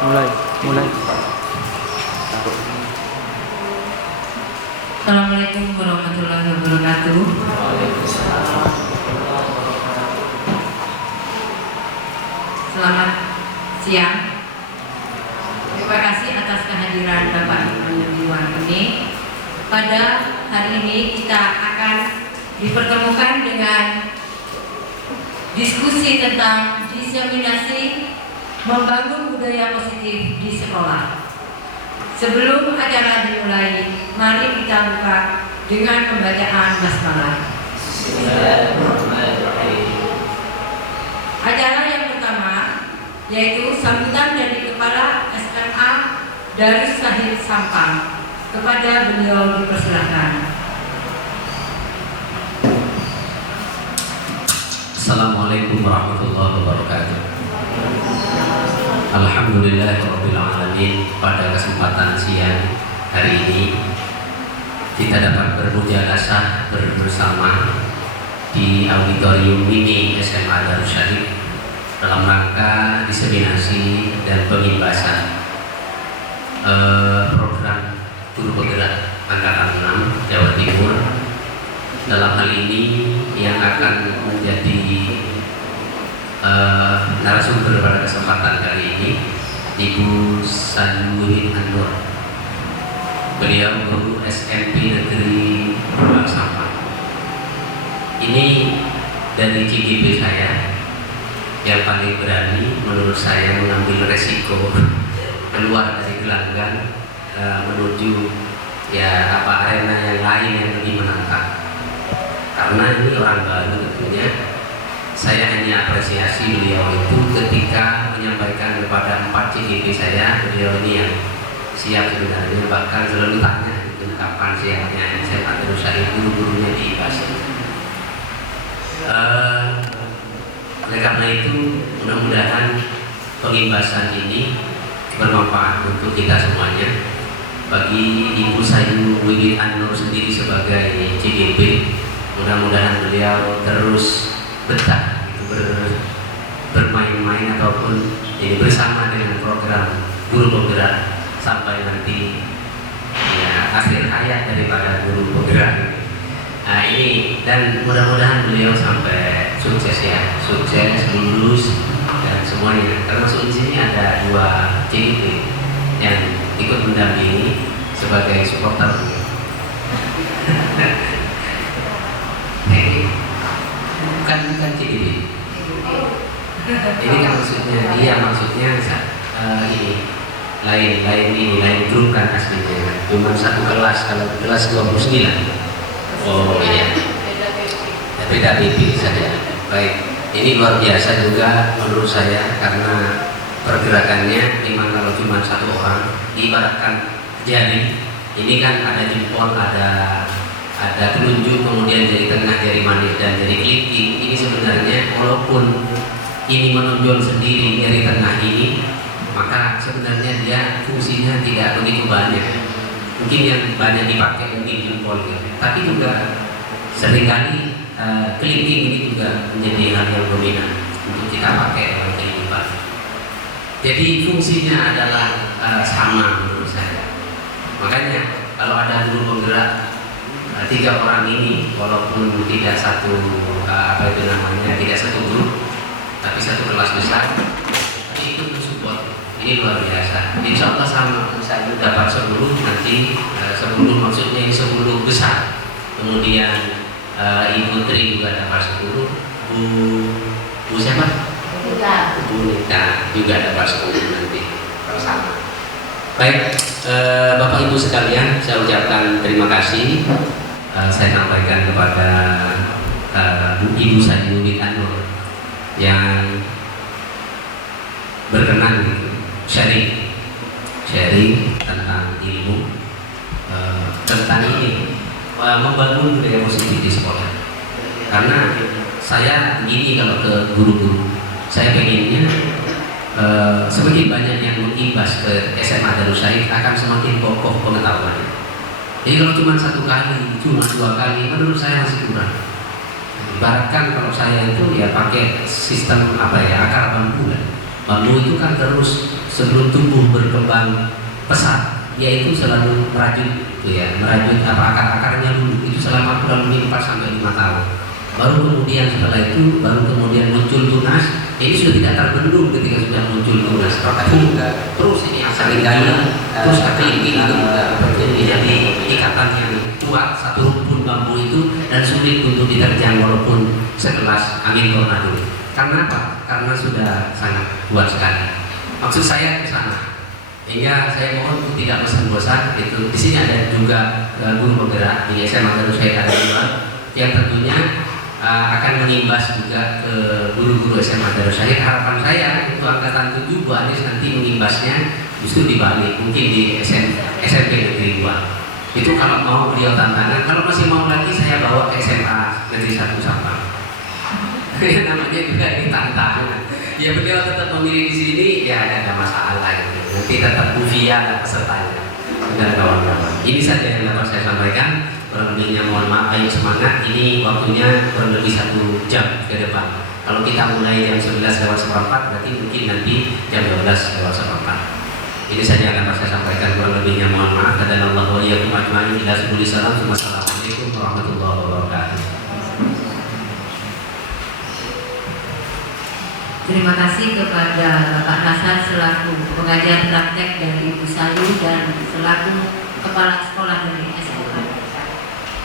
mulai mulai. Assalamualaikum warahmatullahi wabarakatuh. Selamat siang. Terima kasih atas kehadiran Bapak Ibu di ruang ini. Pada hari ini kita akan dipertemukan dengan diskusi tentang diseminasi membangun budaya positif di sekolah. Sebelum acara dimulai, mari kita buka dengan pembacaan basmalah. Acara yang pertama yaitu sambutan dari Kepala SMA Darus Sahid Sampang. Kepada beliau dipersilakan. Assalamualaikum warahmatullahi wabarakatuh. Alhamdulillahirabbil alamin. Pada kesempatan siang hari ini kita dapat bermujalasah bersama di auditorium mini SMA Darus Sahid dalam rangka diseminasi dan pengimbasan program guru penggerak angkatan 6 Jawa Timur. Dalam hal ini yang akan menjadi narasumber pada kesempatan kali ini Ibu Sayuwin Anwar. Beliau guru SMP Negeri Pulang Sampang. Ini dari CGP saya yang paling berani menurut saya mengambil resiko keluar dari gelanggang menuju arena yang lain yang lebih menantang. Karena ini orang baru tentunya. Saya hanya apresiasi beliau itu ketika menyampaikan kepada 4 CGP saya, beliau ini yang siap sebenarnya, bahkan selalu tanya kapan siapnya SMA Darus Sahid, guru-gurunya di Basel. Oleh karena itu mudah-mudahan pengimbasan ini bermanfaat untuk kita semuanya. Bagi Ibu Sayuwin Anwar sendiri sebagai CGP, mudah-mudahan beliau terus betah bermain-main ataupun bersama dengan program guru penggerak sampai nanti akhir hayat daripada guru penggerak. Nah ini, dan mudah-mudahan beliau sampai sukses sukses, lulus dan semuanya. Termasuk di sini ada 2 CGP yang ikut mendampingi sebagai supporter. Bukan CGP. Ini kan maksudnya ini lain grup kan aslinya. Cuma satu kelas, kalau kelas 29. Oh iya. Beda BP saja. Baik. Ini luar biasa juga menurut saya karena pergerakannya memang kalau cuma satu orang ibaratkan jari, ini kan ada jempol, ada telunjuk, kemudian jari tengah, jari manis dan jari kelingking. Ini sebenarnya walaupun ini menonjol sendiri jari tengah ini, maka sebenarnya dia fungsinya tidak begitu banyak. Mungkin yang banyak dipakai mungkin jempol gitu. Tapi juga seringkali kelingking ini juga menjadi hal yang dominan untuk kita pakai dalam kehidupan. Jadi fungsinya adalah sama menurut saya. Makanya kalau ada guru penggerak 3 orang ini, walaupun tidak satu tidak satu grup, tapi satu kelas besar, tapi itu mensupport. Ini luar biasa. Insya Allah sama saya dapat 10 nanti 10 maksudnya ini 10 besar. Kemudian Ibu Tri juga dapat 10. Bu siapa? Bu Nita juga dapat 10 nanti bersama. Baik, Bapak Ibu sekalian, saya ucapkan terima kasih. Saya sampaikan kepada Ibu Sayuwin Anwar yang berkenan sharing tentang ilmu, tentang ini membangun budaya positif di sekolah. Karena saya gini, kalau ke guru-guru saya pengennya semakin banyak yang mengimbas ke SMA Darus Sahid akan semakin kokoh pengetahuannya. Jadi kalau cuma 1 kali, cuma 2 kali, menurut saya masih kurang. Ibaratkan kalau saya itu pakai sistem akar bambu. Bambu itu kan terus sebelum tumbuh berkembang pesat, yaitu selalu merajut gitu ya, merajut akar-akarnya dulu itu selama kurang lebih 4 sampai 5 tahun. Baru kemudian setelah itu baru kemudian muncul tunas. Ini sudah tidak terbendung ketika sudah muncul tunas. Tapi juga terus ini saling gaya, terus tapi ini juga menjadi ikatan yang kuat satu rumpun bambu itu dan sulit untuk diterjang walaupun sekelas angin tornado. Karena apa? Karena sudah sangat kuat sekali. Maksud saya ke sana. Hingga saya mohon untuk tidak bosan-bosan itu. Di sini ada juga guru penggerak di SMA Darus Syahid ada yang tentunya akan mengimbas juga ke guru-guru SMA Darus Syahid. Harapan saya untuk angkatan 7 Bu Anis nanti mengimbasnya justru dibalik, mungkin di SMP Negeri 2. Itu kalau mau beliau tantangan. Kalau masih mau lagi saya bawa ke SMA Negeri 1 Sampang. Namanya juga ini tantangan. Ya beliau tetap memilih di sini, ya ada masalah gitu. Nanti tetap bufian pesertanya dan kawan-kawan. Ini saja yang dapat saya sampaikan. Kurang lebihnya mohon maaf, ayo semangat. Ini waktunya kurang lebih 1 jam ke depan. Kalau kita mulai jam 11:04 berarti mungkin nanti jam 12:04. Ini saja yang dapat saya sampaikan. Kurang lebihnya mohon maaf. Dan Allah wa iyyakum ajma'in ila subuli salam. Wassalamualaikum warahmatullahi wabarakatuh. Terima kasih kepada Bapak Hasan selaku pengajar praktek dari Ibu Sayu dan selaku kepala sekolah dari SMA.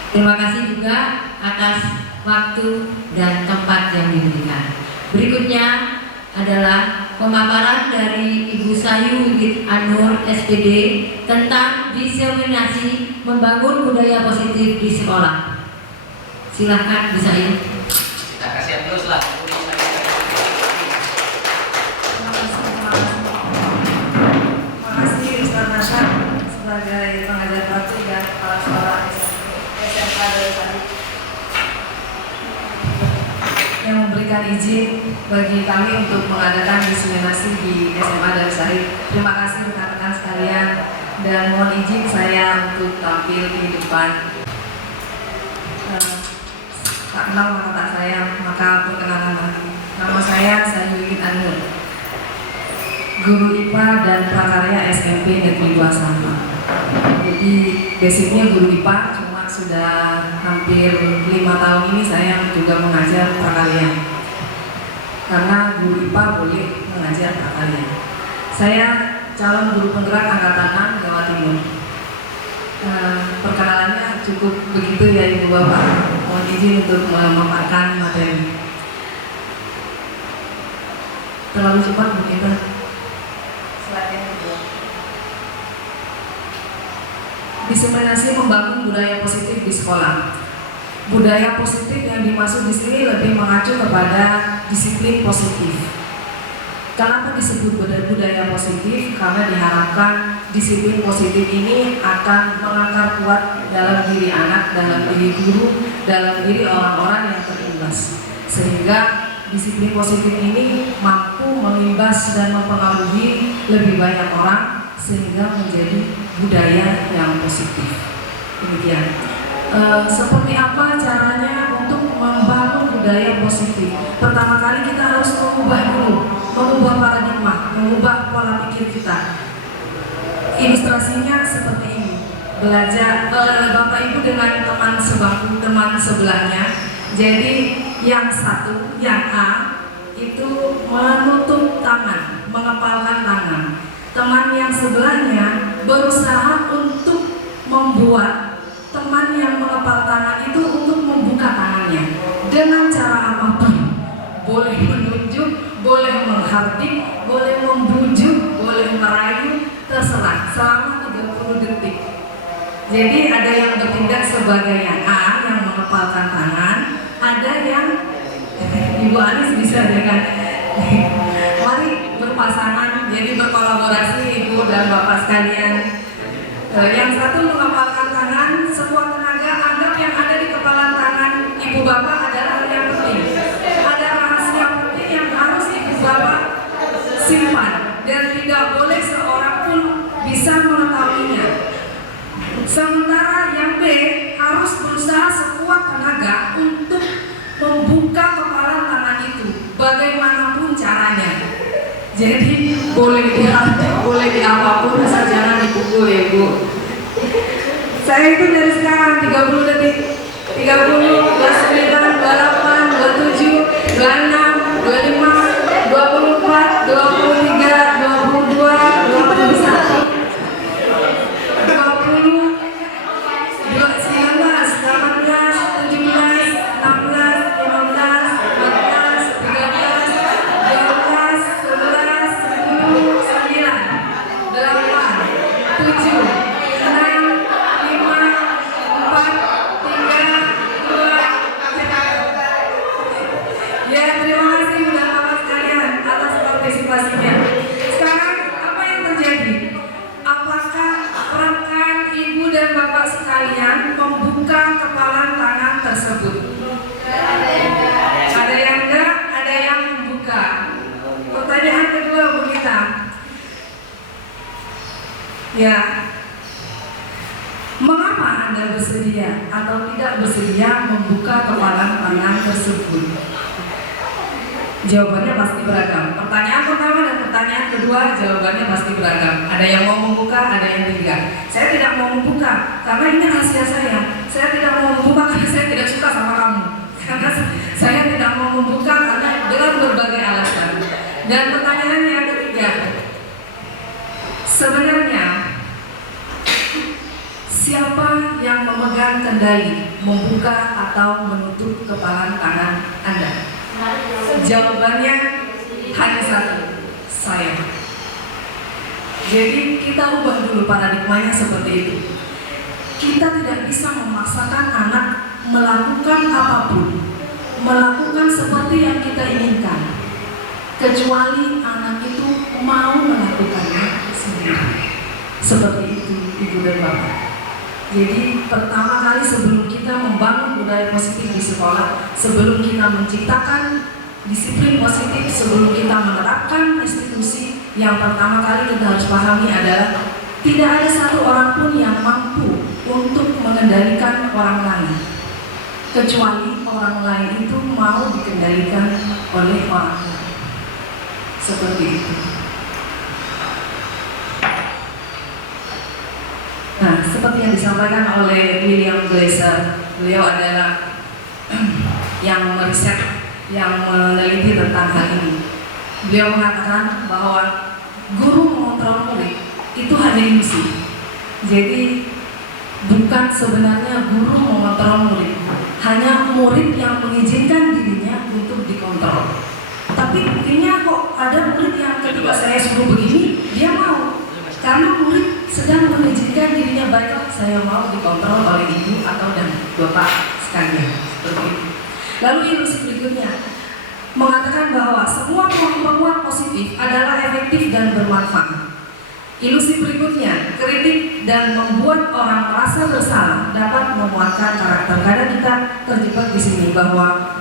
Terima kasih juga atas waktu dan tempat yang diberikan. Berikutnya adalah pemaparan dari Ibu Sayu Wibit Anur SPD tentang diseminasi membangun budaya positif di sekolah. Silakan Bu Sayu. Kita kasih aplaus lah. Sebagai pengajar praktik dan kepala sekolah SMK Darus Syahid yang memberikan izin bagi kami untuk mengadakan diseminasi di SMA Darus Syahid. Terima kasih rekan-rekan sekalian dan mohon izin saya untuk tampil di depan. Tak kenal maka tak sayang, maka perkenalan lagi. Nama saya Sayyid Anur, guru IPA dan prakarya SMP Negeri 2 Sampang. Jadi basicnya guru IPA, cuma sudah hampir 5 tahun ini saya juga mengajar prakarya. Karena guru IPA boleh mengajar prakarya. Saya calon guru penggerak angkatan 6 Jawa Timur. Perkenalannya cukup begitu ya Ibu Bapak. Mohon izin untuk memaparkan materi. Terlalu cepat mungkin Pak. Diseminasi membangun budaya positif di sekolah. Budaya positif yang dimaksud di sini lebih mengacu kepada disiplin positif. Kenapa disebut budaya positif? Karena diharapkan disiplin positif ini akan mengakar kuat dalam diri anak, dalam diri guru, dalam diri orang-orang yang terimbas. Sehingga disiplin positif ini mampu mengimbas dan mempengaruhi lebih banyak orang sehingga menjadi budaya yang positif. Demikian. Seperti apa caranya untuk membangun budaya positif? Pertama kali kita harus mengubah paradigma, mengubah pola pikir kita. Ilustrasinya seperti ini. Belajar Bapak Ibu dengan teman sebangku, teman sebelahnya. Jadi yang satu, yang A itu menutup tangan, mengepalkan tangan. Teman yang sebelahnya berusaha untuk membuat teman yang mengepal tangan itu untuk membuka tangannya dengan cara apapun. Boleh menunjuk, boleh menghardik, boleh membujuk, boleh merayu, terserah selama 30 detik. Jadi ada yang bertindak sebagai yang A yang mengepalkan tangan, ada yang Ibu Anis bisa dengan mari berpasangan, jadi berkolaborasi Ibu dan Bapak sekalian. Yang satu mengepalkan tangan, sekuat tenaga, anggap yang ada di kepala tangan Ibu Bapak adalah yang penting. Ada rahasia penting yang harus Ibu Bapak simpan dan tidak boleh seorang pun bisa mengetahuinya. Sementara yang B harus berusaha sekuat tenaga untuk membuka kepala tangan itu, bagaimanapun caranya. Jadi boleh di apapun asal jangan dipukul ya Bu. Saya itu dari sekarang 30 detik, 30, 29, 28, 27, 26, 25, 24, 23, 22, 21, 20, 19, 18, 17, 16, 15, 14, 13, 12, 11, 10, 9, 8, 7, 6, ya, terima kasih Bapak sekalian atas partisipasinya. Sekarang apa yang terjadi? Apakah rekan Ibu dan Bapak sekalian membuka kepalan tangan tersebut? Ada yang enggak, ada yang membuka. Pertanyaan kedua Bu Gita. Ya, mengapa Anda bersedia atau tidak bersedia membuka kepalan tangan tersebut? Jawabannya pasti beragam. Pertanyaan pertama dan pertanyaan kedua jawabannya pasti beragam. Ada yang mau membuka, ada yang tidak. Saya tidak mau membuka karena ini rahasia saya. Saya tidak mau membuka karena saya tidak suka sama kamu. Karena saya tidak mau membuka karena dengan berbagai alasan. Dan pertanyaan yang ketiga, sebenarnya siapa yang memegang kendali membuka atau menutup kepalan tangan Anda? Jawabannya hanya satu, saya. Jadi kita ubah dulu paradigmanya seperti itu. Kita tidak bisa memaksakan anak melakukan apapun, melakukan seperti yang kita inginkan, kecuali anak itu mau melakukannya sendiri. Seperti itu Ibu dan Bapak. Jadi pertama kali sebelum kita membangun budaya positif di sekolah, sebelum kita menciptakan disiplin positif, sebelum kita menerapkan institusi, yang pertama kali kita harus pahami adalah tidak ada satu orang pun yang mampu untuk mengendalikan orang lain, kecuali orang lain itu mau dikendalikan oleh orang lain. Seperti itu. Nah, seperti yang disampaikan oleh William Glasser, beliau adalah yang meriset, yang meneliti tentang hal ini. Beliau mengatakan bahwa guru mengontrol murid itu hanya ilusi. Jadi bukan sebenarnya guru mengontrol murid, hanya murid yang mengizinkan dirinya untuk dikontrol. Tapi buktinya kok ada murid yang ketika saya suruh begini, dia mau. Karena murid sedang mengizinkan dirinya, baiklah saya mau dikontrol oleh ibu atau dan bapak sekalian. Seperti itu. Lalu ilusi berikutnya mengatakan bahwa semua penguat positif adalah efektif dan bermanfaat. Ilusi berikutnya, kritik dan membuat orang merasa bersalah dapat memuatkan karakter. Kadang kita terjebak di sini bahwa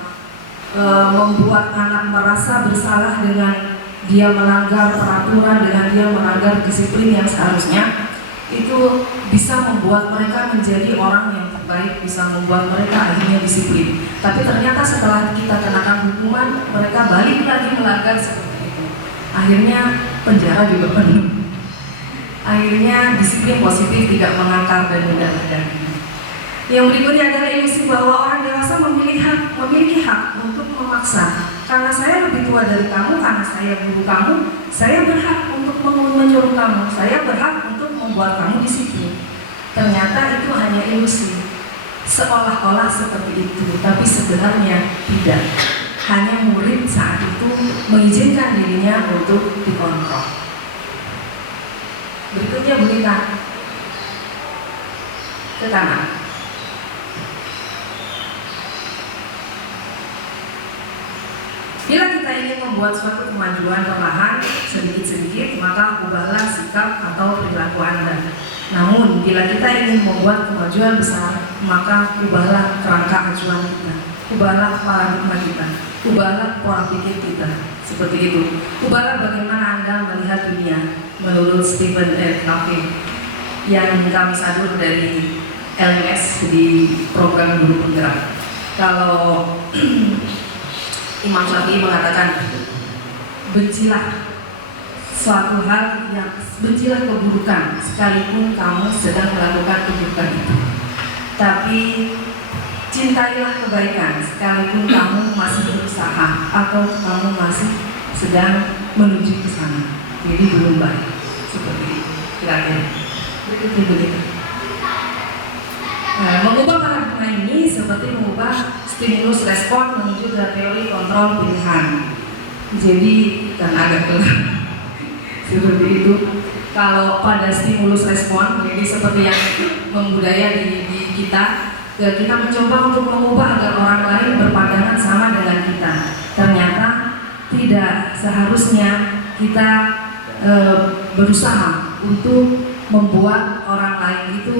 membuat anak merasa bersalah dengan dia melanggar peraturan, dengan dia melanggar disiplin yang seharusnya, itu bisa membuat mereka menjadi orang yang terbaik, bisa membuat mereka akhirnya disiplin. Tapi ternyata setelah kita kenakan hukuman, mereka balik lagi melanggar seperti itu. Akhirnya penjara juga penuh. Akhirnya disiplin positif tidak mengakar dan mudah-mudahan. Yang berikutnya adalah ilusi bahwa orang dewasa memiliki hak untuk memaksa. Karena saya lebih tua dari kamu, karena saya guru kamu, saya berhak untuk menyuruh kamu, saya berhak untuk membuat kamu disiplin. Ternyata itu hanya ilusi. Seolah-olah seperti itu, tapi sebenarnya tidak. Hanya murid saat itu mengizinkan dirinya untuk dikontrol. Berikutnya Bu Rita, ke kanan. Bila kita ingin membuat suatu kemajuan perlahan, sedikit-sedikit, maka ubahlah sikap atau perilaku Anda. Namun, bila kita ingin membuat kemajuan besar, maka ubahlah kerangka acuan kita, ubahlah paradigma kita, ubahlah pola pikir kita. Seperti itu. Ubahlah bagaimana Anda melihat dunia, menurut Stephen R. Covey, yang kami sadur dari LMS di program Guru Penggerak. Kalau Imam Syafi'i mengatakan, bencilah suatu hal yang bencilah keburukan sekalipun kamu sedang melakukan keburukan itu. Tapi cintailah kebaikan sekalipun kamu masih berusaha atau kamu masih sedang menuju ke sana. Jadi belum baik. Seperti itu. Kira-kira. Begitu. Mengubah paradigma ini seperti mengubah stimulus respon menuju ke teori kontrol pilihan. Jadi kan agak gelap. Seperti itu. Kalau pada stimulus respon, jadi seperti yang membudaya di kita mencoba untuk mengubah agar orang lain berpandangan sama dengan kita. Ternyata tidak seharusnya kita berusaha untuk membuat orang lain itu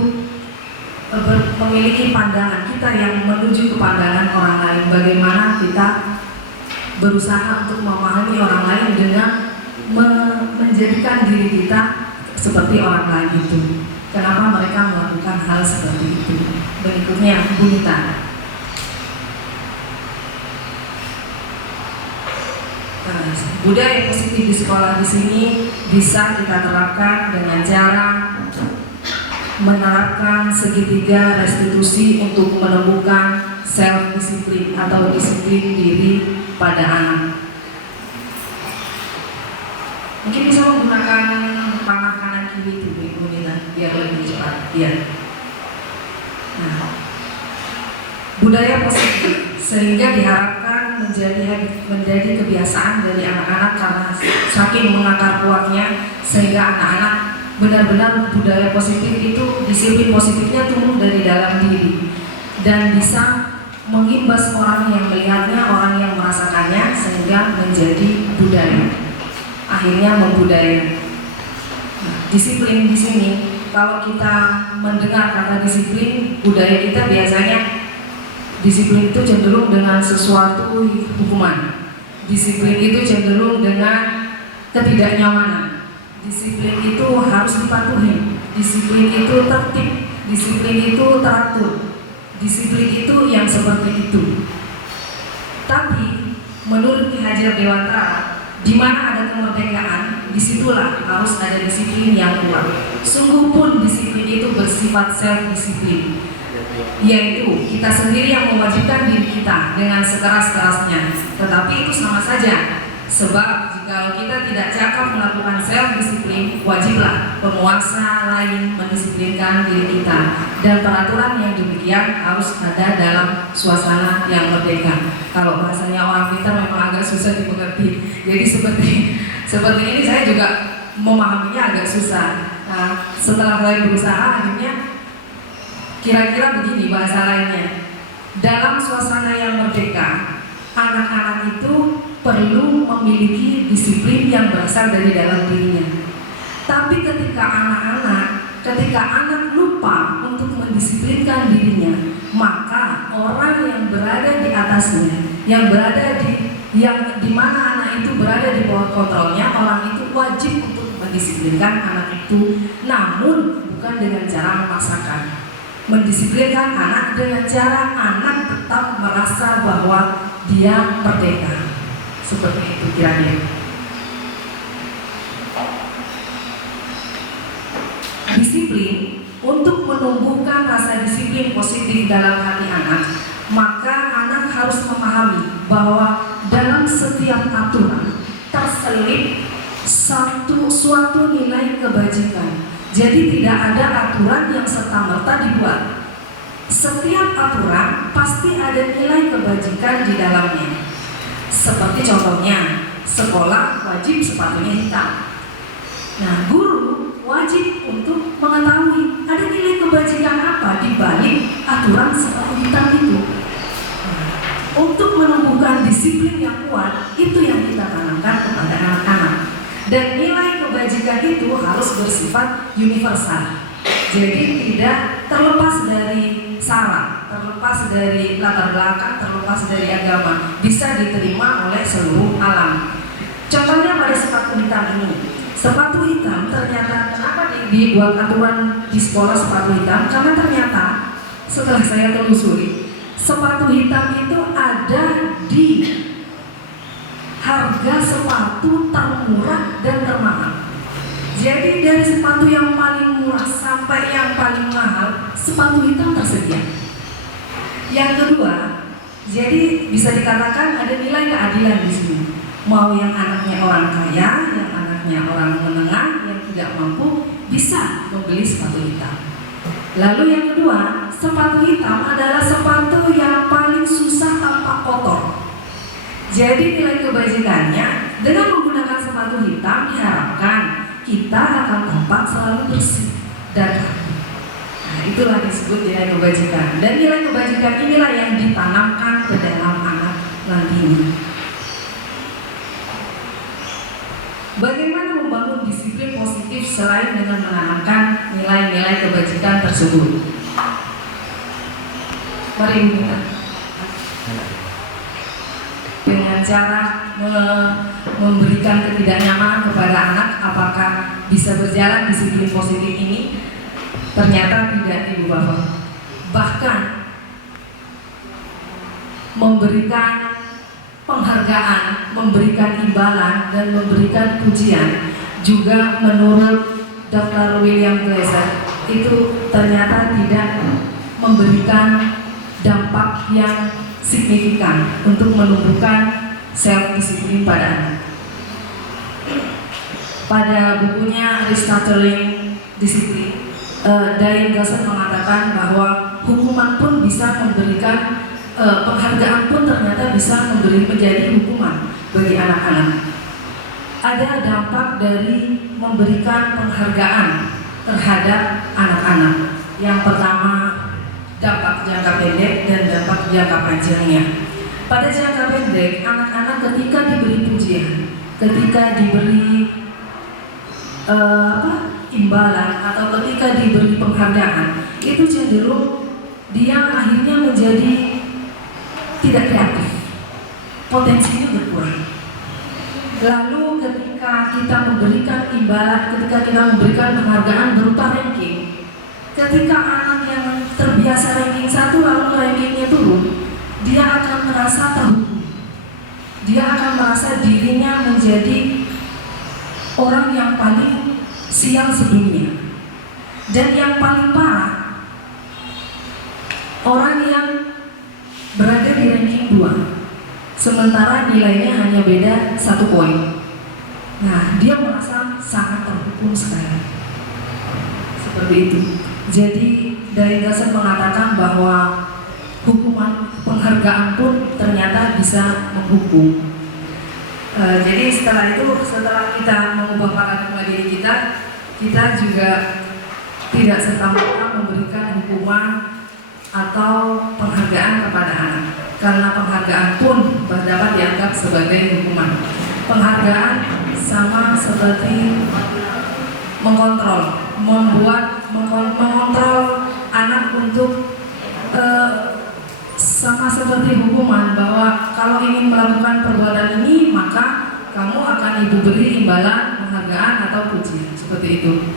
memiliki pandangan kita yang menuju ke pandangan orang lain. Bagaimana kita berusaha untuk memahami orang lain dengan menjadikan diri kita seperti orang lain itu. Kenapa mereka melakukan hal seperti itu? Berikutnya, Bunita. Budaya positif di sekolah di sini bisa kita terapkan dengan cara menerapkan segitiga restitusi untuk menemukan self disiplin atau disiplin diri pada anak. Mungkin bisa menggunakan panah kanan kiri itu Bunita biar lebih cepat. Ya. Nah, budaya positif sehingga diharapkan menjadi kebiasaan dari anak-anak karena saking mengakar kuatnya sehingga anak-anak benar-benar budaya positif itu disiplin positifnya tumbuh dari dalam diri dan bisa mengimbas orang yang melihatnya, orang yang merasakannya sehingga menjadi budaya. Akhirnya membudaya. Nah, disiplin di sini kalau kita mendengar kata disiplin, budaya kita biasanya disiplin itu cenderung dengan sesuatu hukuman. Disiplin itu cenderung dengan ketidaknyamanan. Disiplin itu harus dipatuhi. Disiplin itu tertib. Disiplin itu teratur. Disiplin itu yang seperti itu. Tapi menurut Ki Hajar Dewantara, di mana ada kemerdekaan, disitulah harus ada disiplin yang kuat. Sungguh pun disiplin itu bersifat self-disiplin, yaitu kita sendiri yang mewajibkan diri kita dengan sekeras-kerasnya. Tetapi itu sama saja, sebab jika kita tidak cakap melakukan self-disiplin, wajiblah penguasa lain mendisiplinkan diri kita. Dan peraturan yang demikian harus ada dalam suasana yang merdeka. Kalau bahasanya orang pintar memang agak susah dimengerti. Jadi seperti ini saya juga memahaminya agak susah. Nah, setelah mulai berusaha akhirnya kira-kira begini bahasa lainnya. Dalam suasana yang merdeka, anak-anak itu perlu memiliki disiplin yang berasal dari dalam dirinya. Tapi ketika anak lupa untuk mendisiplinkan dirinya, maka orang yang berada di atasnya, yang di mana anak itu berada di bawah kontrolnya, orang itu wajib untuk mendisiplinkan anak itu, namun bukan dengan cara memaksakan. Mendisiplinkan anak dengan cara anak tetap merasa bahwa dia merdeka. Seperti itu kira-kira. Disiplin untuk menumbuhkan rasa disiplin positif dalam hati anak, maka anak harus memahami bahwa dalam setiap aturan terselip suatu nilai kebajikan. Jadi tidak ada aturan yang serta-merta dibuat. Setiap aturan pasti ada nilai kebajikan di dalamnya. Seperti contohnya, sekolah wajib sepatunya hitam. Nah, guru wajib untuk mengetahui ada nilai kebajikan apa di balik aturan sepatu hitam itu. Nah, untuk menumbuhkan disiplin yang kuat, itu yang kita tanamkan kepada anak-anak. Dan nilai kebajikan itu harus bersifat universal. Jadi tidak terlepas dari sara, terlepas dari latar belakang, terlepas dari agama, bisa diterima oleh seluruh alam. Contohnya pada sepatu hitam ini. Sepatu hitam ternyata kenapa dibuat aturan di sekolah sepatu hitam? Karena ternyata setelah saya telusuri, sepatu hitam itu ada di harga sepatu termurah dan termahal. Jadi dari sepatu yang paling murah sampai yang paling mahal, sepatu hitam tersedia. Yang kedua, jadi bisa dikatakan ada nilai keadilan di sini. Mau yang anaknya orang kaya, yang anaknya orang menengah, yang tidak mampu bisa membeli sepatu hitam. Lalu yang kedua, sepatu hitam adalah sepatu yang paling susah tanpa kotor. Jadi nilai kebajikannya dengan menggunakan sepatu hitam diharapkan kita akan tampak selalu bersih dan rapi. Nah, itulah disebut nilai kebajikan. Dan nilai kebajikan inilah yang ditanamkan ke dalam anak nantinya. Bagaimana membangun disiplin positif selain dengan menanamkan nilai-nilai kebajikan tersebut? Mari kita dengan cara memberikan ketidaknyamanan kepada anak, apakah bisa berjalan disiplin positif ini? Ternyata tidak, Ibu Bapak. Bahkan memberikan penghargaan, memberikan imbalan, dan memberikan pujian juga menurut Dr. William Glasser itu ternyata tidak memberikan dampak yang signifikan untuk menumbuhkan self-disiplin pada anak. Pada bukunya Restructuring Discipline, Diane Glasser mengatakan bahwa hukuman pun bisa memberikan penghargaan pun ternyata bisa menjadi hukuman bagi anak-anak. Ada dampak dari memberikan penghargaan terhadap anak-anak. Yang pertama, dampak jangka pendek dan dampak jangka panjangnya. Pada jangka pendek, anak-anak ketika diberi pujian, ketika diberi imbalan atau ketika diberi penghargaan, itu cenderung dia akhirnya menjadi tidak kreatif, potensinya berkurang. Lalu ketika kita memberikan imbalan, ketika kita memberikan penghargaan berupa ranking, ketika anak yang terbiasa ranking 1 lalu rankingnya turun, dia akan merasa terhukum. Dia akan merasa dirinya menjadi orang yang paling sial sebelumnya. Dan yang paling parah, orang yang berada di ranking 2 sementara nilainya hanya beda 1 poin. Nah, dia merasa sangat terhukum sekali. Seperti itu. Jadi dari Glasser mengatakan bahwa hukuman penghargaan pun ternyata bisa menghukum. Jadi setelah kita mengubah paradigma diri kita juga tidak serta-merta memberikan hukuman atau penghargaan kepada anak, karena penghargaan pun dapat dianggap sebagai hukuman. Penghargaan sama seperti mengontrol anak untuk sama seperti hukuman, bahwa kalau ingin melakukan perbuatan ini maka kamu akan diberi imbalan, penghargaan atau pujian, seperti itu.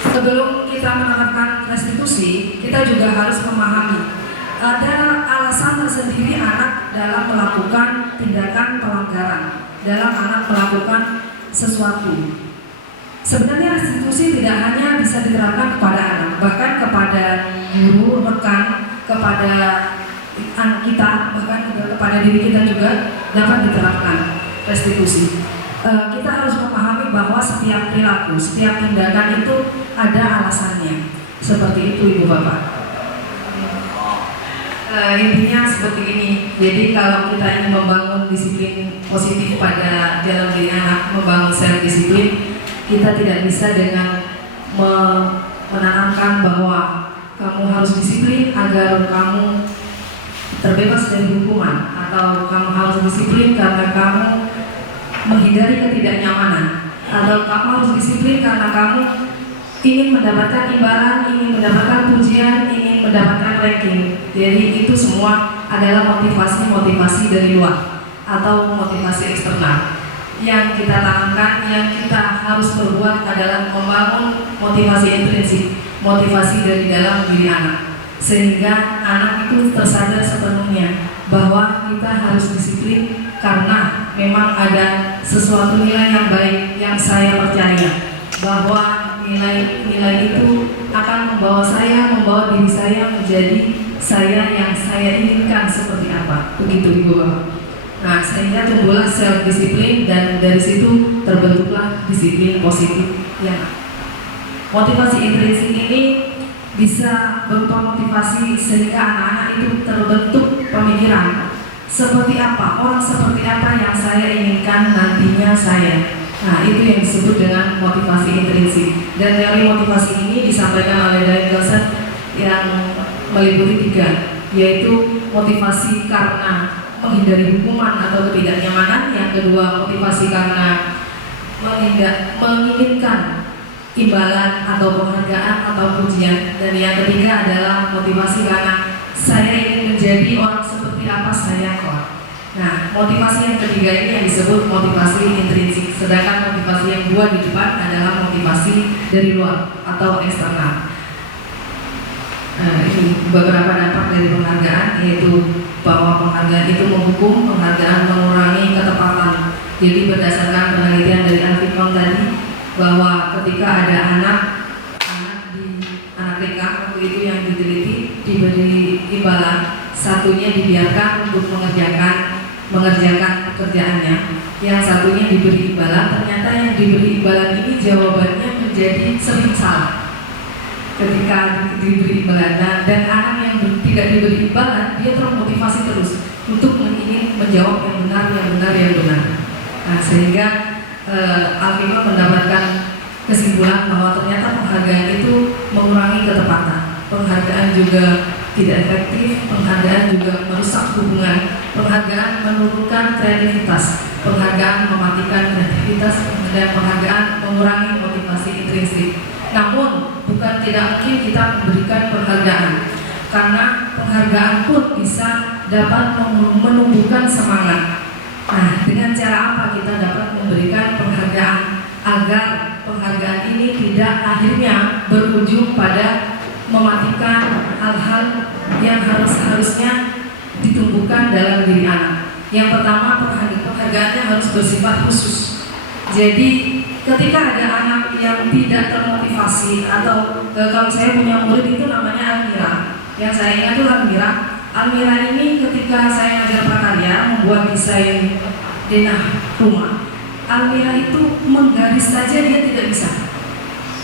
Sebelum kita menerapkan restitusi, kita juga harus memahami ada alasan tersendiri anak dalam melakukan tindakan pelanggaran, dalam anak melakukan sesuatu. Sebenarnya restitusi tidak hanya bisa diterapkan kepada anak, bahkan kepada guru, rekan, kepada anak kita, bahkan kepada diri kita juga dapat diterapkan restitusi. Kita harus memahami bahwa setiap perilaku, setiap tindakan itu ada alasannya. Seperti itu, Ibu Bapak. Intinya seperti ini. Jadi kalau kita ingin membangun disiplin positif pada dalam diri anak, membangun self disiplin, kita tidak bisa dengan menanamkan bahwa kamu harus disiplin agar kamu terbebas dari hukuman, atau kamu harus disiplin karena kamu menghindari ketidaknyamanan, atau kamu harus disiplin karena kamu ingin mendapatkan imbalan, ingin mendapatkan pujian, ingin mendapatkan ranking. Jadi itu semua adalah motivasi dari luar atau motivasi eksternal. Yang kita tanamkan, yang kita harus berbuat adalah membangun motivasi intrinsik, motivasi dari dalam diri anak, sehingga anak itu tersadar sepenuhnya bahwa kita harus disiplin karena memang ada sesuatu nilai yang baik yang saya percaya bahwa nilai-nilai itu akan membawa diri saya menjadi saya yang saya inginkan seperti apa, begitu Ibu Bapak. Nah, sehingga tumbuhlah self disiplin dan dari situ terbentuklah disiplin positif. Ya, motivasi intrinsik ini bisa berupa motivasi sehingga anak-anak itu terbentuk pemikiran seperti apa, orang seperti apa yang saya inginkan nantinya saya. Nah, itu yang disebut dengan motivasi intrinsik. Dan teori motivasi ini disampaikan oleh David Wilson yang meliputi 3, yaitu motivasi karena menghindari hukuman atau ketidaknyamanan, yang kedua motivasi karena menginginkan imbalan atau penghargaan atau pujian, dan yang ketiga adalah motivasi karena saya ingin menjadi orang seperti apa saya kelak. Nah, motivasi yang ketiga ini yang disebut motivasi intrinsik, sedangkan motivasi yang 2 di depan adalah motivasi dari luar atau eksternal. Ini beberapa dampak dari penghargaan, yaitu bahwa penghargaan itu menghukum, penghargaan mengurangi ketepatan. Jadi berdasarkan penelitian dari Alfikon tadi, bahwa ketika ada anak TK waktu itu yang diteliti diberi imbalan, satunya dibiarkan untuk mengerjakan pekerjaannya, yang satunya diberi imbalan. Ternyata yang diberi imbalan ini jawabannya menjadi sering salah ketika diberi imbalan, dan anak yang tidak diberi imbalan dia termotivasi terus untuk ingin menjawab yang benar. Nah, sehingga Alvino mendapatkan kesimpulan bahwa ternyata penghargaan itu mengurangi ketepatan, penghargaan juga tidak efektif, penghargaan juga merusak hubungan, penghargaan menurunkan kreativitas, penghargaan mematikan kreativitas, dan penghargaan mengurangi motivasi intrinsik. Namun bukan tidak mungkin kita memberikan penghargaan, karena penghargaan pun bisa dapat menumbuhkan semangat. Nah, dengan cara apa kita dapat memberikan penghargaan agar penghargaan ini tidak akhirnya berujung pada mematikan hal-hal yang harusnya ditumbuhkan dalam diri anak. Yang pertama, penghargaannya harus bersifat khusus. Jadi ketika ada anak yang tidak termotivasi, atau kalau saya punya murid itu namanya Almira, yang saya ingat itu Almira ini ketika saya ngajar prakarya membuat desain denah rumah, Almira itu menggaris saja dia tidak bisa.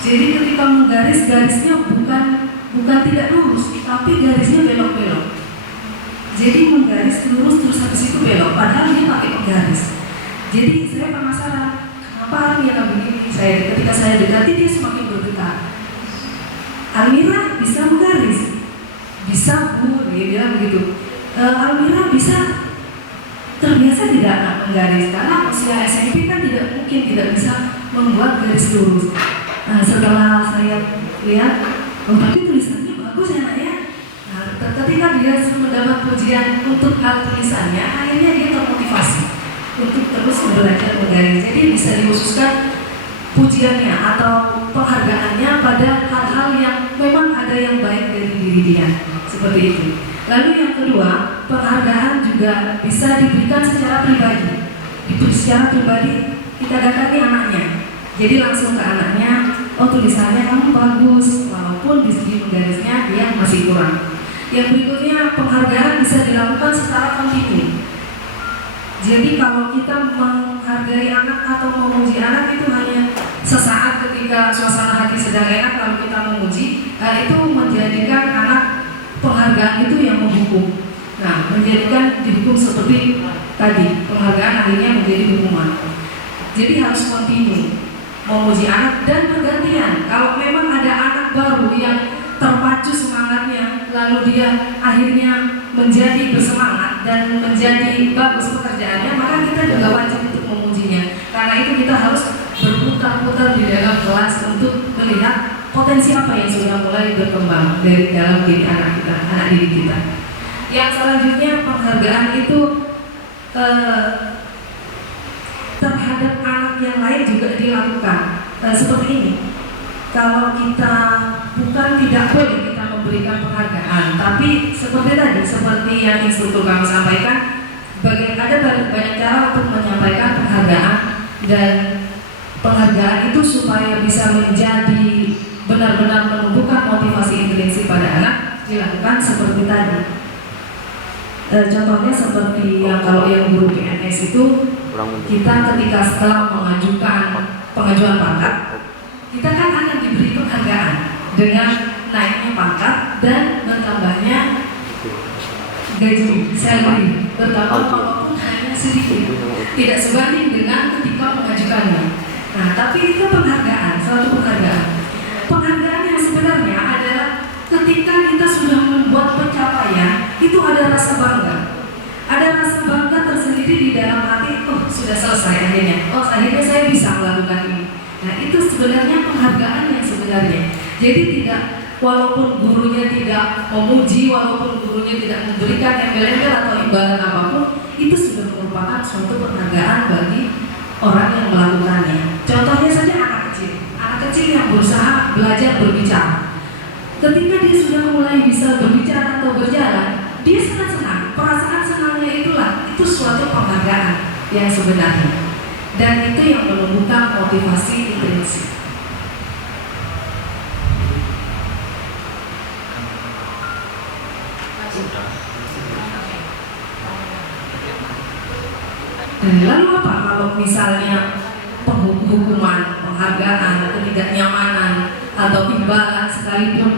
Jadi ketika menggaris, garisnya bukan tidak lurus, tapi garisnya belok-belok. Jadi menggaris lurus terus habis itu belok, padahal dia pakai penggaris. Jadi saya penasaran, kenapa Almira begini? Ketika saya dekati dia semakin bergetar. Almira bisa menggaris, bisa Bu, dia bilang begitu. Almira bisa terbiasa tidak menggaris, karena usia SMP kan tidak mungkin tidak bisa membuat garis lurus. Nah, setelah saya lihat, tapi tulisannya bagus ya nak ya. Nah, ketika dia mendapat pujian untuk hal tulisannya, akhirnya dia termotivasi untuk terus belajar menggaris. Jadi bisa dikhususkan pujiannya atau penghargaannya pada hal-hal yang memang ada yang baik dari diri dia, seperti itu. Lalu yang kedua, penghargaan juga bisa diberikan secara pribadi. Secara pribadi kita datangi anaknya, jadi langsung ke anaknya, oh tulisannya kamu bagus, walaupun di segi menggarisnya dia masih kurang. Yang berikutnya, penghargaan bisa dilakukan secara kontinu. Jadi kalau kita menghargai anak atau memuji anak itu hanya sesaat ketika suasana hati sedang enak lalu kita memuji, itu menjadikan anak penghargaan itu yang menghukum. Nah, menjadikan dihukum seperti tadi, penghargaan akhirnya menjadi hukuman. Jadi harus kontinu memuji anak dan bergantian. Kalau memang ada anak baru yang terpacu semangatnya, lalu dia akhirnya menjadi bersemangat dan menjadi bagus pekerjaannya, maka kita juga wajib untuk memujinya. Karena itu kita harus berputar-putar di dalam kelas untuk melihat potensi apa yang sudah mulai berkembang dari dalam diri anak kita, anak didik kita. Yang selanjutnya, penghargaan itu terhadap anak yang lain juga dilakukan seperti ini. Kalau kita tidak boleh kita memberikan penghargaan, tapi seperti yang instruktur kami sampaikan, ada banyak cara untuk menyampaikan penghargaan dan penghargaan itu supaya bisa menjadi benar-benar menumbuhkan motivasi intrinsik pada anak dilakukan seperti tadi. Contohnya seperti yang kalau yang guru PNS itu, kita ketika setelah mengajukan pengajuan pangkat, kita kan akan diberi penghargaan dengan naiknya pangkat dan bertambahnya gaji, salary, bertambah walaupun hanya sedikit, tidak sebanding dengan ketika mengajukannya. Nah, tapi itu penghargaan, suatu penghargaan. Penghargaan yang sebenarnya adalah ketika kita sudah membuat pencapaian, itu ada rasa bangga. Ada rasa bangga tersendiri di dalam hati, oh sudah selesai akhirnya, oh akhirnya saya bisa melakukan ini. Nah, itu sebenarnya penghargaan yang sebenarnya. Jadi tidak, walaupun gurunya tidak memuji, walaupun gurunya tidak memberikan embel-embel atau imbalan apapun, itu sudah merupakan suatu penghargaan bagi orang yang melakukannya. Contohnya saja anak kecil yang berusaha belajar berbicara. Ketika dia sudah mulai bisa berbicara atau berjalan, dia sangat senang. Perasaan senangnya itu suatu penghargaan yang sebenarnya. Dan itu yang menumbuhkan motivasi intrinsik. Lalu apa kalau misalnya penghukuman, penghargaan, ketidaknyamanan atau imbalan sekalipun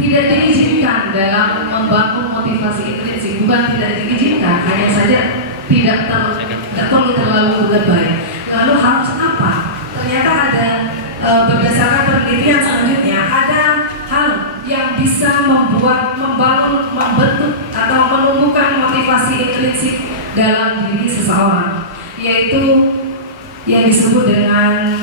tidak diizinkan dalam membangun motivasi intrinsik? Bukan tidak diizinkan, hanya saja tidak perlu terlalu berlebihan. Lalu harus apa? Ternyata ada berdasarkan penelitian selanjutnya, ada hal yang bisa membangun, membentuk atau menumbuhkan motivasi intrinsik dalam diri seseorang, yaitu yang disebut dengan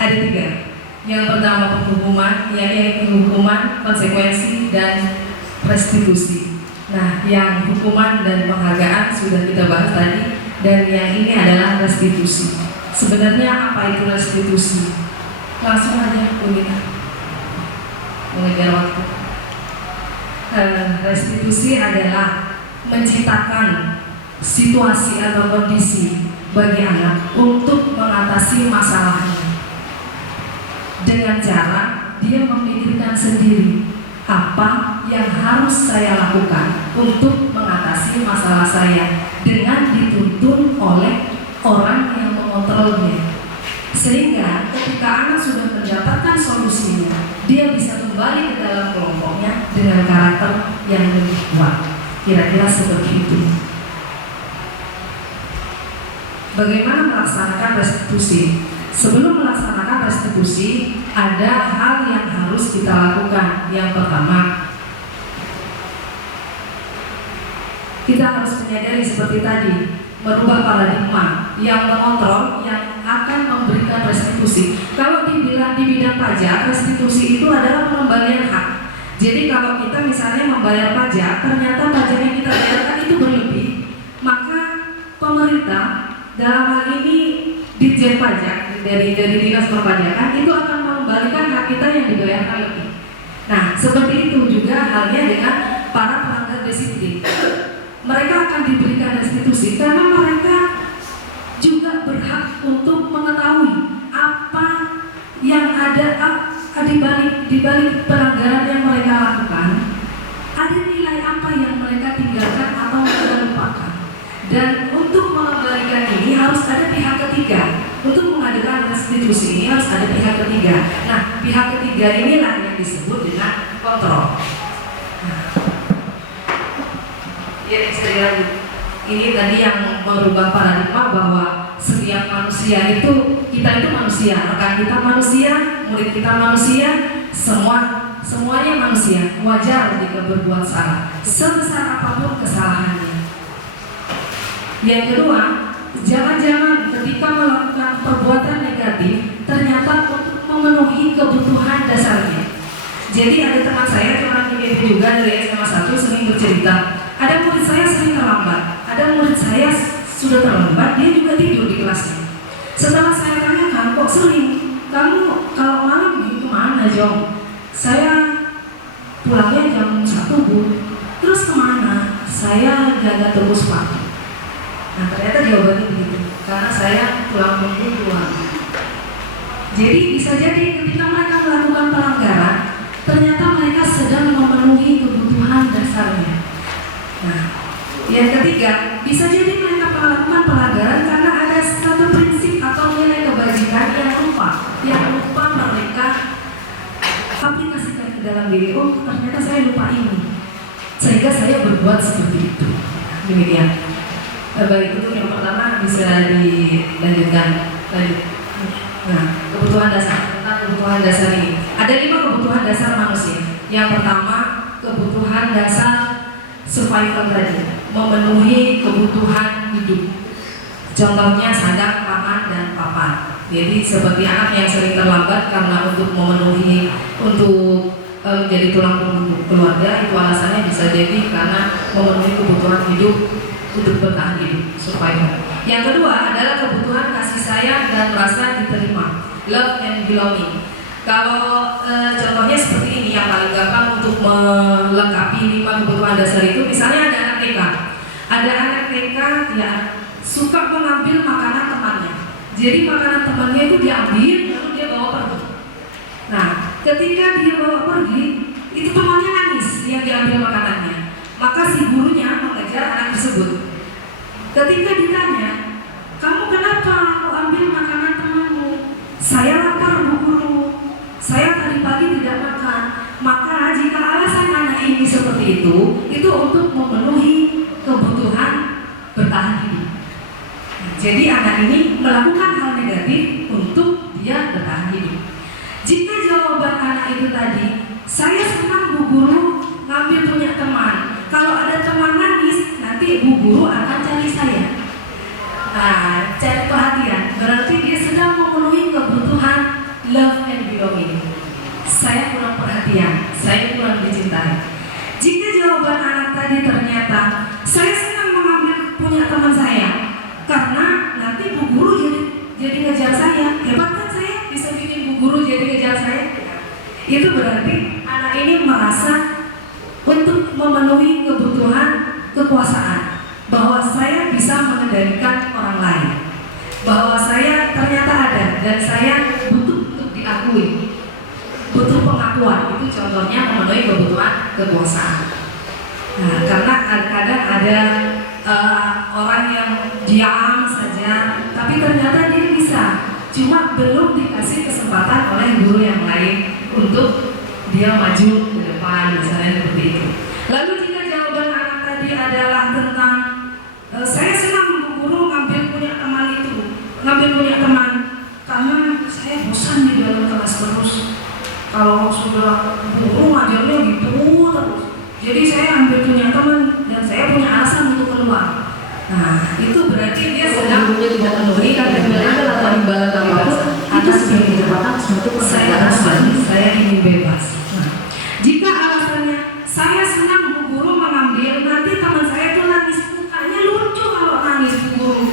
ada 3. Yang pertama penghukuman, yaitu hukuman, konsekuensi, dan restitusi. Nah, yang hukuman dan penghargaan sudah kita bahas tadi, dan yang ini adalah restitusi. Sebenarnya apa itu restitusi? Langsung aja kita mengejar waktu. Restitusi adalah menciptakan situasi atau kondisi bagi anak untuk mengatasi masalahnya dengan cara dia memikirkan sendiri apa yang harus saya lakukan untuk mengatasi masalah saya dengan dituntun oleh orang yang mengontrolnya, sehingga ketika anak sudah mendapatkan solusinya, dia bisa kembali ke dalam kelompoknya dengan karakter yang lebih kuat. Kira-kira seperti itu. Bagaimana melaksanakan restitusi? Sebelum melaksanakan restitusi, ada hal yang harus kita lakukan. Yang pertama, kita harus menyadari seperti tadi, merubah paradigma yang mengontrol, yang akan memberikan restitusi. Kalau di bidang pajak, restitusi itu adalah pengembalian hak. Jadi kalau kita misalnya membayar pajak, ternyata pajak yang kita bayarkan itu berlebih, maka pemerintah dalam hal ini Ditjen Pajak dari Dinas Perpajakan itu akan mengembalikan hak kita yang dibayarkan lebih. Nah, seperti itu juga halnya dengan para pelanggar disiplin. Mereka akan diberikan restitusi karena mereka juga berhak untuk mengetahui apa yang ada di balik pelanggaran yang mereka lakukan. Ada nilai apa yang mereka tinggalkan atau mereka lupakan. Dan untuk mengembalikan ini harus ada pihak ketiga. Untuk mengadakan restitusi ini harus ada pihak ketiga. Nah, pihak ketiga inilah yang disebut dengan kontrol. Nah, ya, ini tadi yang merubah paradigma bahwa setiap manusia itu, kita itu manusia, rekan kita manusia, murid kita manusia, semuanya manusia. Wajar jika berbuat salah, sebesar apapun kesalahannya. Yang kedua, jangan-jangan ketika melakukan perbuatan negatif ternyata untuk memenuhi kebutuhan dasarnya. Jadi ada teman saya, teman IPB juga dari SMA 1 sering bercerita, ada murid saya sering terlambat, ada murid saya sudah terlambat, dia juga tidur di kelasnya. Setelah saya tanyakan, kok sering? Kamu kalau malam ini kemana, Jong? Saya pulangnya jam 1, Bu. Terus kemana? Saya jaga terus pagi. jawabannya begitu, karena saya tulang punggung keluarga. Jadi bisa jadi ketika mereka melakukan pelanggaran, ternyata mereka sedang memenuhi kebutuhan dasarnya. Nah, yang ketiga, bisa jadi mereka melakukan pelanggaran karena ada satu prinsip atau nilai kebajikan yang lupa mereka aplikasikan ke dalam diri. Oh, ternyata saya lupa ini, sehingga saya berbuat seperti itu. Demikian. Baik, itu yang pertama bisa dilanjutkan. Nah, kebutuhan dasar. Tentang kebutuhan dasar ini, ada 5 kebutuhan dasar manusia. Yang pertama, kebutuhan dasar survival tadi, memenuhi kebutuhan hidup. Contohnya sandang, papan, dan papan. Jadi seperti anak yang sering terlambat karena untuk memenuhi menjadi tulang punggung keluarga, itu alasannya bisa jadi karena memenuhi kebutuhan hidup untuk bertahan hidup, survival. Yang kedua adalah kebutuhan kasih sayang dan rasa diterima, love and belonging. Kalau contohnya seperti ini, yang paling gampang untuk melengkapi 5 kebutuhan dasar itu, misalnya ada anak TK. Ada anak TK ya suka mengambil makanan temannya. Jadi makanan temannya itu diambil lalu dia bawa pergi. Nah, ketika dia bawa pergi, itu temannya nangis yang diambil makanannya. Maka si gurunya mengejar anak tersebut. Ketika ditanya, kamu kenapa kau ambil makanan temanmu? Saya lapar, Bu Guru. Saya tadi pagi tidak makan. Maka jika alasan anak ini seperti itu untuk memenuhi kebutuhan bertahan hidup. Jadi anak ini melakukan hal negatif untuk dia bertahan hidup. Jika jawaban anak itu tadi, saya senang Bu Guru ngambil punya teman. Kalau ada teman nangis, nanti Bu Guru akan cari saya. Nah, cari perhatian. Berarti dia sedang memenuhi kebutuhan love and belonging. Saya kurang perhatian, saya kurang dicintai. Jika jawaban anak tadi ternyata saya senang mengambil punya teman saya, karena nanti Bu Guru jadi ngejar saya. Hebat kan saya bisa bikin Bu Guru jadi ngejar saya? Itu berarti anak ini merasa untuk memenuhi kebutuhan kekuasaan, bahwa saya bisa mengendalikan orang lain, bahwa saya ternyata ada dan saya butuh untuk diakui, butuh pengakuan. Itu contohnya memenuhi kebutuhan kekuasaan. Nah, karena kadang ada orang yang diam saja, tapi ternyata dia bisa, cuma belum dikasih kesempatan oleh guru yang lain untuk dia maju ke depan, misalnya seperti itu. Lalu jika jawaban anak tadi adalah tentang saya senang Bu Guru ngambil punya teman karena saya bosan di dalam kelas terus. Kalau sudah guru ngajarnya gitu terus, jadi saya ambil punya teman dan saya punya alasan untuk keluar. Nah, itu berarti dia sedang tidak memenuhi kata-kata atau imbalan apapun atas yang merupakan suatu perasaan saya ingin bebas. Nah, jika alasannya saya senang Bu Guru mengambil, nanti teman saya itu nangis, mukanya lucu kalau nangis Bu Guru.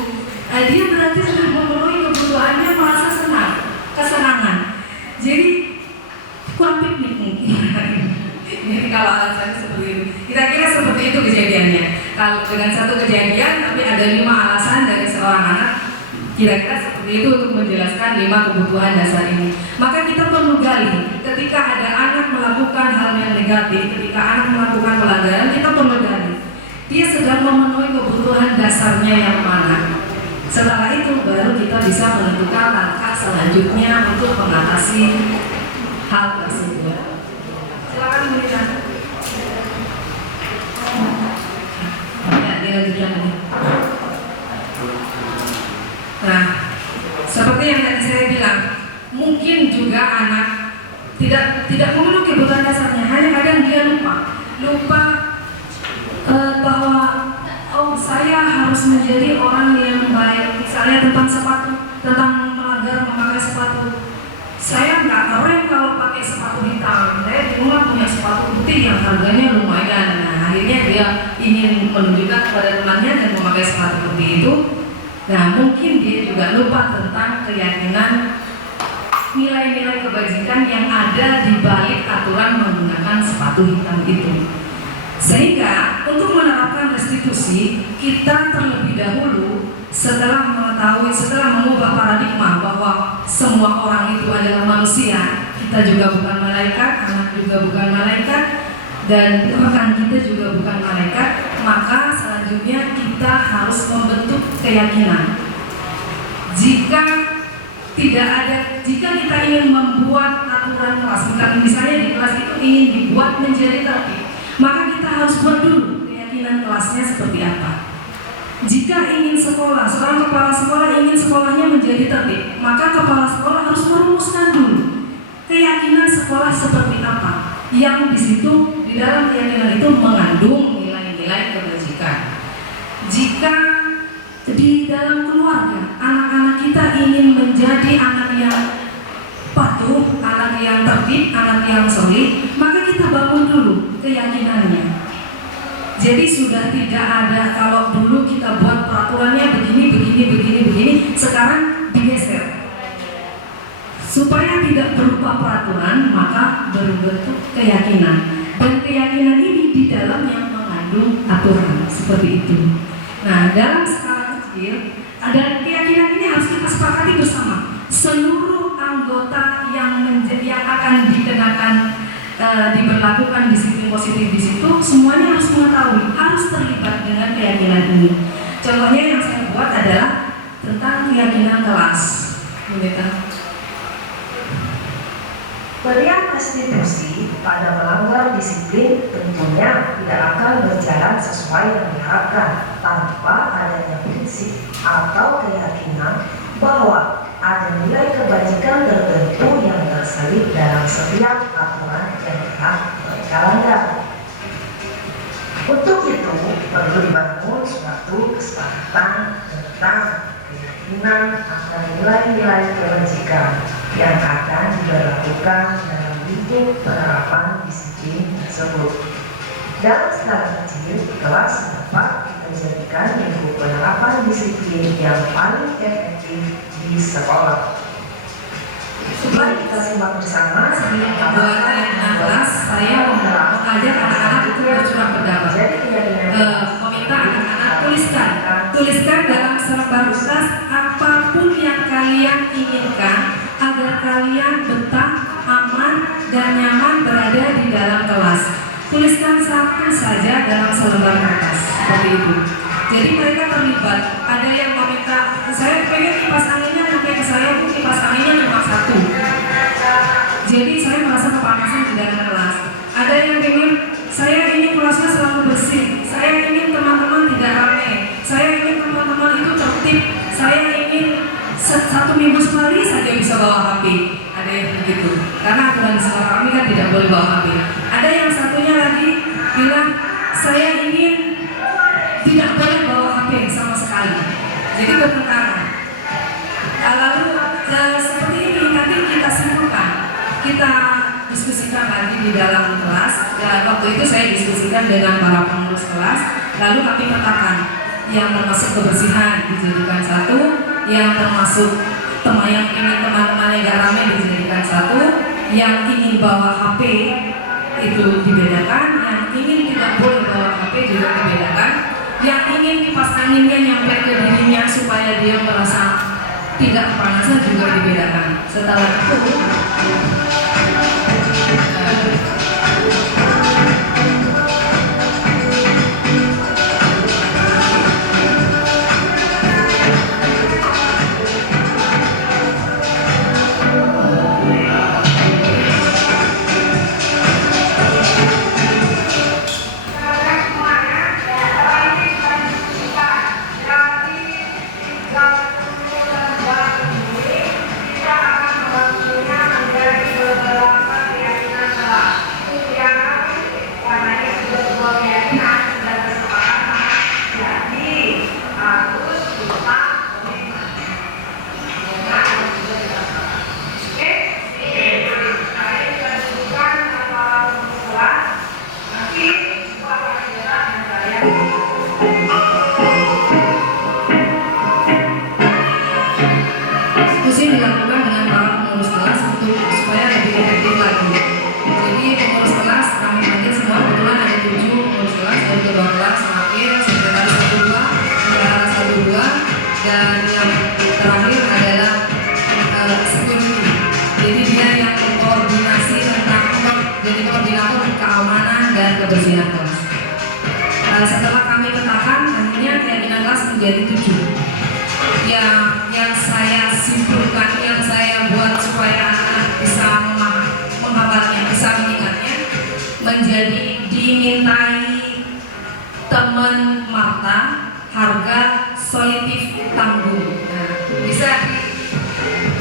Dia berarti sudah memenuhi kebutuhannya, merasa senang, kesenangan. Jadi kurang piknik mungkin. Jadi kalau alasannya seperti itu, kira-kira seperti itu kejadiannya. Kalau dengan satu kejadian tapi ada 5 alasan dari seorang anak, kira-kira seperti itu untuk menjelaskan 5 kebutuhan dasar ini. Maka kita perlu gali, ketika ada anak melakukan hal yang negatif, ketika anak melakukan pelanggaran, kita perlu gali dia sedang memenuhi kebutuhan dasarnya yang mana. Setelah itu baru kita bisa menentukan langkah selanjutnya untuk mengatasi hal tersebut. Silakan berikan. Ya, dilanjutkan. Nah, seperti yang tadi saya bilang, mungkin juga anak tidak memenuhi kebutuhan dasarnya. Hanya kadang dia lupa bahwa saya harus menjadi orang yang baik. Misalnya tentang sepatu, tentang melanggar memakai sepatu. Saya nggak keren kalau pakai sepatu hitam. Saya di rumah punya sepatu putih yang harganya lumayan. Nah, akhirnya dia ingin menunjukkan kepada temannya dan memakai sepatu putih itu. Nah, mungkin dia juga lupa tentang keyakinan nilai-nilai kebajikan yang ada di balik aturan menggunakan sepatu hitam itu. Sehingga untuk menerapkan restitusi, kita terlebih dahulu setelah mengubah paradigma bahwa semua orang itu adalah manusia, kita juga bukan malaikat, anak juga bukan malaikat, dan rekan kita juga bukan malaikat, maka selanjutnya kita harus membentuk keyakinan. Jika kita ingin membuat aturan kelas, misalnya di kelas itu ingin dibuat menjadi tertib, maka kita harus buat dulu keyakinan kelasnya seperti apa. Jika ingin sekolah, seorang kepala sekolah ingin sekolahnya menjadi tertib, maka kepala sekolah harus merumuskan dulu keyakinan sekolah seperti apa, yang di situ di dalam keyakinan itu mengandung nilai-nilai kebajikan. Jika di dalam keluarga anak-anak kita ingin menjadi anak yang patuh, anak yang tertib, anak yang solid, maka kita bangun dulu keyakinannya. Jadi sudah tidak ada kalau dulu kita buat peraturannya begini, sekarang digeser. Supaya tidak berupa peraturan, maka berbentuk keyakinan. Dan keyakinan ini di dalam yang mengandung aturan, seperti itu. Nah, dalam skala kecil, ada keyakinan ini harus kita sepakati bersama. Seluruh anggota yang akan dikenakan diberlakukan disiplin positif di situ, semuanya harus mengetahui, harus terlibat dengan keyakinan ini. Contohnya yang saya buat adalah tentang keyakinan kelas. Berian restitusi pada melanggar disiplin tentunya tidak akan berjalan sesuai yang diharapkan tanpa adanya prinsip atau keyakinan bahwa ada nilai kebajikan tertentu yang terselip dalam setiap aturan yang telah mereka langgar. Untuk itu perlu dibangun suatu kesepakatan tentang keyakinan akan nilai-nilai kebajikan yang akan diberlakukan dalam bentuk penerapan disiplin tersebut. Dalam skala kecil, kelas dapat kita jadikan lingkup penerapan disiplin yang paling efektif di sekolah. Mari kita simak bersama Sebelum membuat keyakinan kelas, saya mengajak anak-anak itu bercurah pendapat. Meminta anak-anak tuliskan dalam selembar kertas apapun yang kalian inginkan agar kalian betah, aman, dan nyaman berada di dalam kelas. Tuliskan satu saja dalam selembar kertas, seperti itu. Jadi mereka terlibat. Ada yang meminta, saya pengen kipas anginnya sampai ke saya, Bu, kipas anginnya cuma satu. Jadi saya merasa kepanasan di dalam kelas. Ada yang ingin, saya ingin kelasnya selalu bersih. Saya ingin teman-teman tidak ramai. Saya ingin teman-teman itu tertib. Saya ingin satu minggu sekali saja bisa bawa HP. Ada yang begitu. Karena aturan di sekolah kami kan tidak boleh bawa HP. Ada yang satunya lagi bilang, saya ingin tidak boleh bawa HP sama sekali. Jadi bertentangan. Lalu seperti ini nanti kita simpulkan, kita diskusikan lagi di dalam kelas. Waktu itu saya diskusikan dengan para pengurus kelas. Lalu kami petakan yang termasuk kebersihan dijadikan satu, yang termasuk yang ingin teman-teman yang gak ramai dijadikan satu, yang ingin bawa HP itu dibedakan, yang ingin tidak boleh bawa HP juga dibedakan, yang ingin kipas anginnya nyampe ke dirinya supaya dia merasa tidak kepanasan juga dibedakan. Setelah itu yang terakhir adalah security. Jadi dia yang koordinasi tentang jadi koordinator keamanan dan kebersihan kelas. Setelah kami petakan, akhirnya keyakinan kelas menjadi 7. Yang saya simpulkan, yang saya buat supaya anak bisa menghafalnya, bisa mengingatnya, menjadi dimintai teman Marta, harga solitif tanggung. Nah, bisa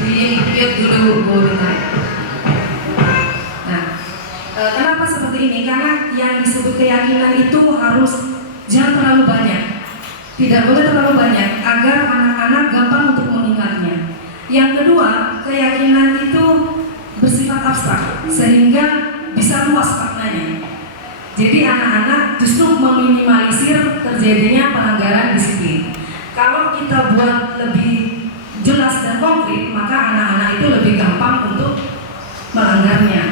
dilihat dulu Bu Rita. Nah, kenapa seperti ini? Karena yang disebut keyakinan itu harus jangan terlalu banyak, tidak boleh terlalu banyak agar anak-anak gampang untuk mengingatnya. Yang kedua, keyakinan itu bersifat abstrak sehingga bisa luas maknanya. Jadi anak-anak justru meminimalisir terjadinya pelanggaran disiplin. Kalau kita buat lebih jelas dan konkret, maka anak-anak itu lebih gampang untuk melanggarnya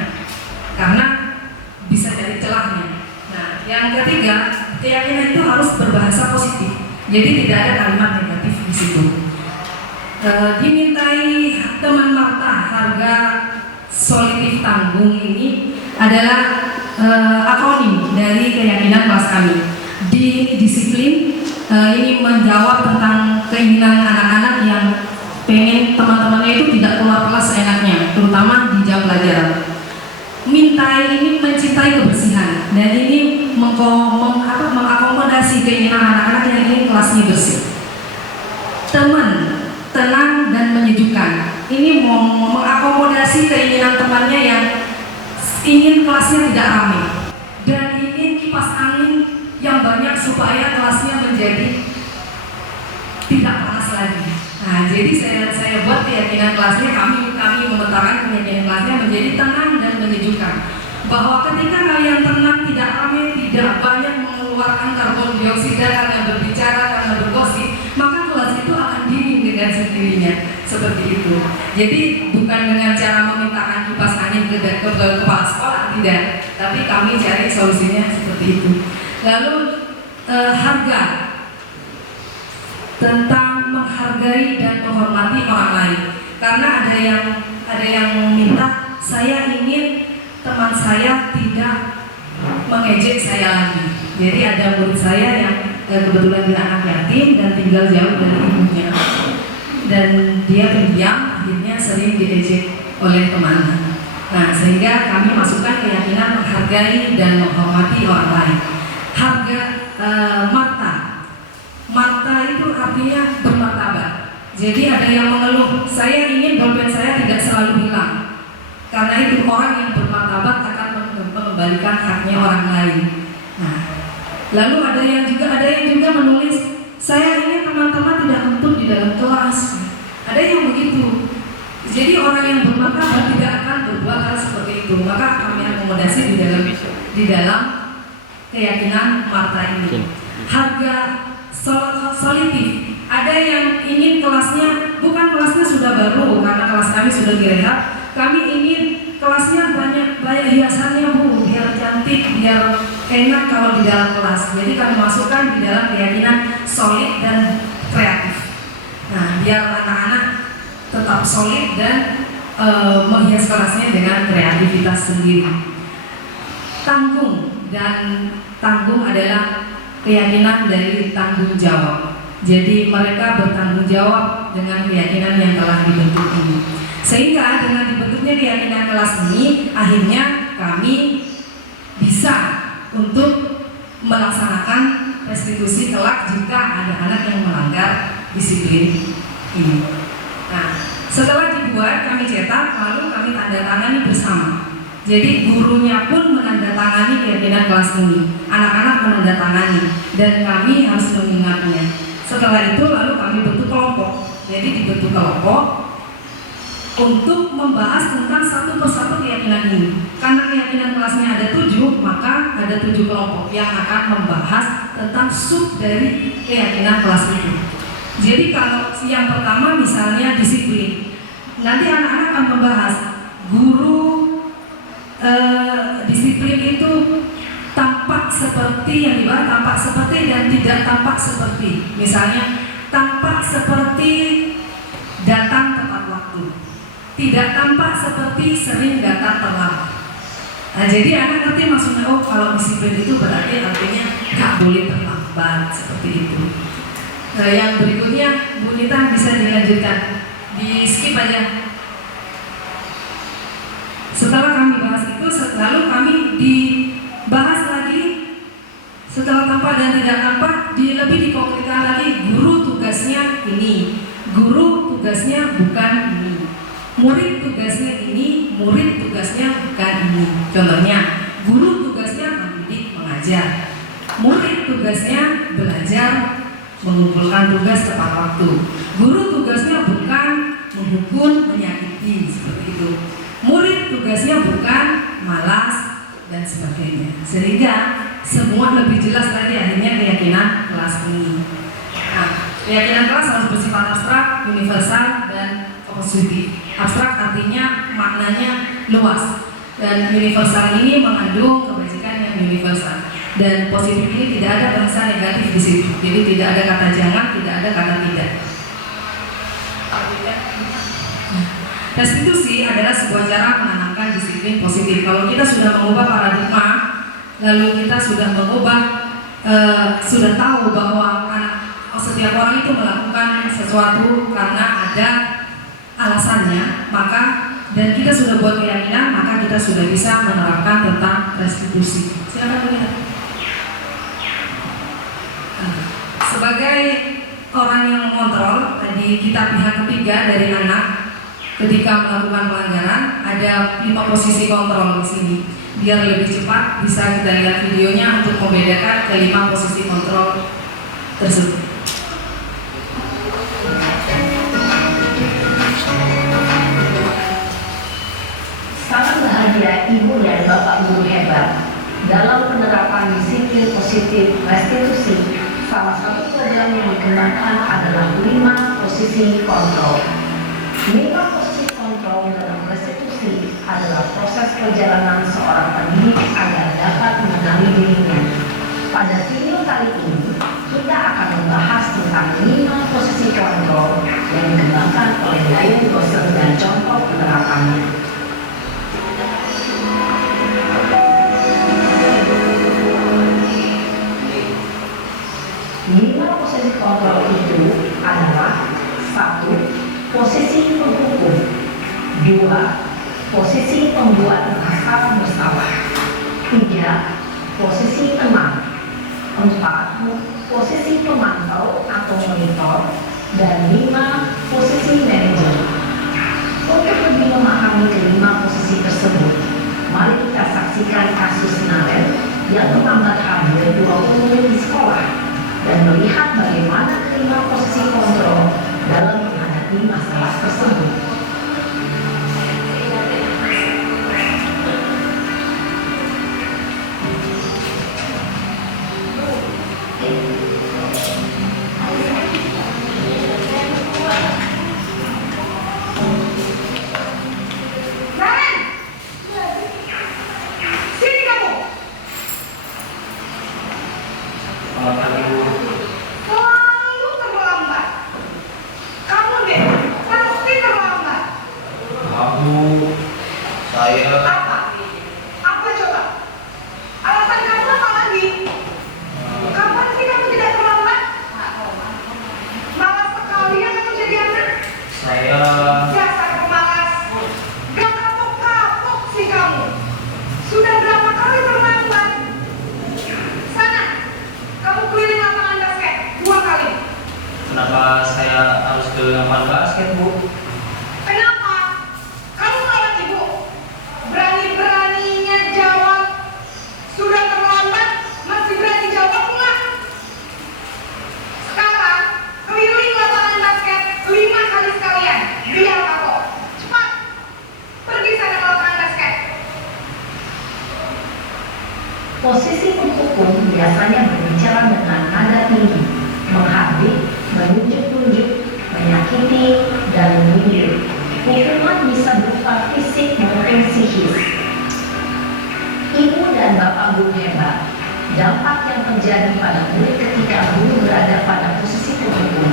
karena bisa jadi celahnya. Nah, yang ketiga, keyakinan itu harus berbahasa positif. Jadi tidak ada kalimat negatif di situ. Dimintai teman Marta harga solitif tanggung ini adalah akronim dari keyakinan kelas kami. Di disiplin ini menjawab tentang keinginan anak-anak yang pengen teman-temannya itu tidak keluar kelas seenaknya, terutama di jam pelajaran. Mintai ini mencintai kebersihan dan ini mengakomodasi keinginan anak-anak yang ingin kelasnya bersih. Teman, tenang dan menyejukkan. Ini mengakomodasi keinginan temannya yang ingin kelasnya tidak ramai dan ingin kipas angin yang banyak supaya kelasnya menjadi tidak panas lagi. Nah, jadi saya buat keyakinan kelasnya, kami memetakan keyakinan kelasnya menjadi tenang dan menyejukkan. Bahwa ketika kalian tenang, tidak ramai, tidak banyak mengeluarkan karbon dioksida karena berbicara, karena bergosip, maka kelas itu akan dingin dengan sendirinya. Seperti itu. Jadi bukan dengan cara memintakan kipas angin ke kepala sekolah, tidak. Tapi kami cari solusinya seperti itu. Lalu harga, tentang menghargai dan menghormati orang lain. Karena ada yang minta, saya ingin teman saya tidak mengejek saya lagi. Jadi ada murid saya yang kebetulan dia anak yatim dan tinggal jauh dari ibunya, dan dia pendiam, akhirnya sering diejek oleh temannya. Nah, sehingga kami masukkan keyakinan menghargai dan menghormati orang lain. Harga Marta itu artinya bermartabat. Jadi ada yang mengeluh, saya ingin dompet saya tidak selalu hilang. Karena itu orang yang bermartabat akan mengembalikan haknya orang lain. Nah, lalu ada yang juga menulis, saya ingin teman-teman tidak kentut di dalam kelas. Ada yang begitu. Jadi orang yang bermartabat tidak akan berbuat hal seperti itu. Maka kami akomodasi di dalam keyakinan Marta ini. Harga solitif. Ada yang ingin kelasnya, bukan kelasnya sudah baru karena kelas kami sudah direhab. Kami ingin kelasnya banyak hiasannya Bu, biar cantik, biar enak kalau di dalam kelas. Jadi kami masukkan di dalam keyakinan solid dan kreatif. Nah, biar anak-anak tetap solid dan menghias kelasnya dengan kreativitas sendiri. Tanggung adalah keyakinan dari tanggung jawab. Jadi mereka bertanggung jawab dengan keyakinan yang telah dibentuk ini. Sehingga dengan dibentuknya keyakinan kelas ini, akhirnya kami bisa untuk melaksanakan restitusi kelak jika ada anak yang melanggar disiplin ini. Nah, setelah dibuat, kami cetak, lalu kami tanda tangani bersama. Jadi gurunya pun menandatangani keyakinan kelas ini, anak-anak menandatangani, dan kami harus mengingatnya. Setelah itu lalu kami bentuk kelompok. Jadi dibentuk kelompok untuk membahas tentang satu persatu keyakinan ini. Karena keyakinan kelasnya ada 7, maka ada 7 kelompok yang akan membahas tentang sub dari keyakinan kelas itu. Jadi kalau yang pertama misalnya disiplin, nanti anak-anak akan membahas guru disiplin itu tampak seperti yang dibahas, tampak seperti dan tidak tampak seperti. Misalnya tampak seperti datang tepat waktu, tidak tampak seperti sering datang terlambat. Nah, jadi anak ngerti maksudnya, oh kalau disiplin itu berarti artinya nggak boleh terlambat, seperti itu. Nah, yang berikutnya Bu Nita bisa dilanjutkan, di skip aja. Setelah kami bahas itu, lalu kami dibahas lagi. Setelah tampak dan tidak tampak, lebih dikonkretkan lagi. Guru tugasnya ini, guru tugasnya bukan ini. Murid tugasnya ini, murid tugasnya bukan ini. Contohnya, guru tugasnya mendidik, mengajar. Murid tugasnya belajar, mengumpulkan tugas tepat waktu. Guru tugasnya bukan menghukum, menyakiti, seperti itu. Murid tugasnya bukan malas dan sebagainya. Sehingga semua lebih jelas lagi akhirnya keyakinan kelas ini. Nah, keyakinan kelas harus bersifat abstrak, universal, dan positif. Abstrak artinya maknanya luas, dan universal ini mengandung kebajikan yang universal, dan positif ini tidak ada bahasa negatif di situ. Jadi tidak ada kata jangan, tidak ada kata tidak. Restitusi adalah sebuah cara menanamkan disiplin positif. Kalau kita sudah mengubah paradigma, lalu kita sudah mengubah, sudah tahu bahwa setiap orang itu melakukan sesuatu karena ada alasannya, maka dan kita sudah buat keyakinan, maka kita sudah bisa menerapkan tentang restitusi. Silakan Bu Nita. Sebagai orang yang mengontrol, tadi kita pihak ketiga dari anak ketika melakukan pelanggaran, ada 5 posisi kontrol di sini. Biar lebih cepat bisa kita lihat videonya untuk membedakan ke-5 posisi kontrol tersebut. Sangat bahagia Ibu dan Bapak Guru hebat dalam penerapan disiplin positif restitusi. Salah satu program yang dikembangkan adalah 5 posisi kontrol. 5 posisi kontrol dalam restitusi adalah proses perjalanan seorang pendidik agar dapat mengenali dirinya. Pada video kali ini, kita akan membahas tentang 5 posisi kontrol yang dikembangkan oleh Diane Gosser dan contoh penerapannya. 5 posisi kontrol itu adalah 1. Posisi penghukum, 2. Posisi pembuat merasa bersalah, 3. Posisi teman, 4. Posisi pemantau atau monitor, dan 5. Posisi manajer. Untuk lebih memahami ke-5 posisi tersebut, mari kita saksikan kasus Naren yang terlambat hadir 20 menit di sekolah dan melihat bagaimana ke-5 posisi kontrol dalam menghadapi masalah tersebut. Selalu terlambat. Kamu deh, pasti terlambat. Saya Apa? Apa coba? Alasan kamu apa lagi? Kapan sih kamu tidak terlambat? Malas sekali ya kamu jadi anak. Dasar pemalas. Gak kapok-kapok sih kamu. Sudah berapa kali terlambat? Sana, kamu keliling lapangan basket 2 kali. kenapa saya harus ke lapangan basket, Bu? Kenapa? Kamu melawan ibu. Berani-beraninya jawab. Sudah terlambat, masih berani jawab pula. Sekarang, keliling lapangan basket 5 kali sekalian. Biar kapok. Cepat. Pergi sana ke lapangan basket. Posisi penghukum biasanya berbicara dengan nada tinggi, menghardik, menunjuk-nunjuk, menyakiti, dan menyindir. Hukuman bisa berupa fisik maupun psikis. Ibu dan Bapak Guru hebat, dampak yang terjadi pada murid ketika guru berada pada posisi penghukum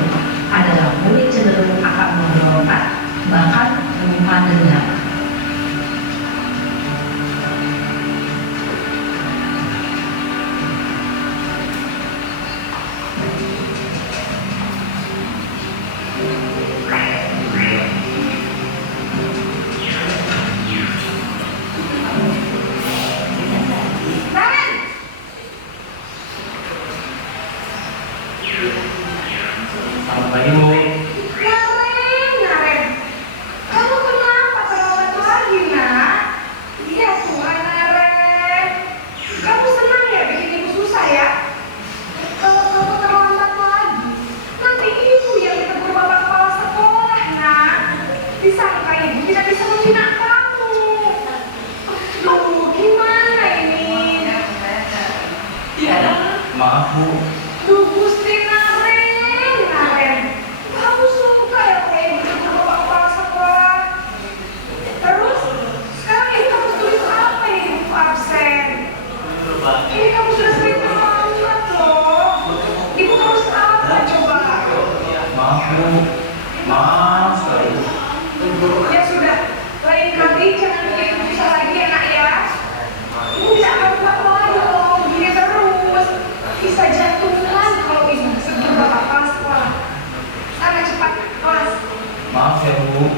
Maaf ya Bu,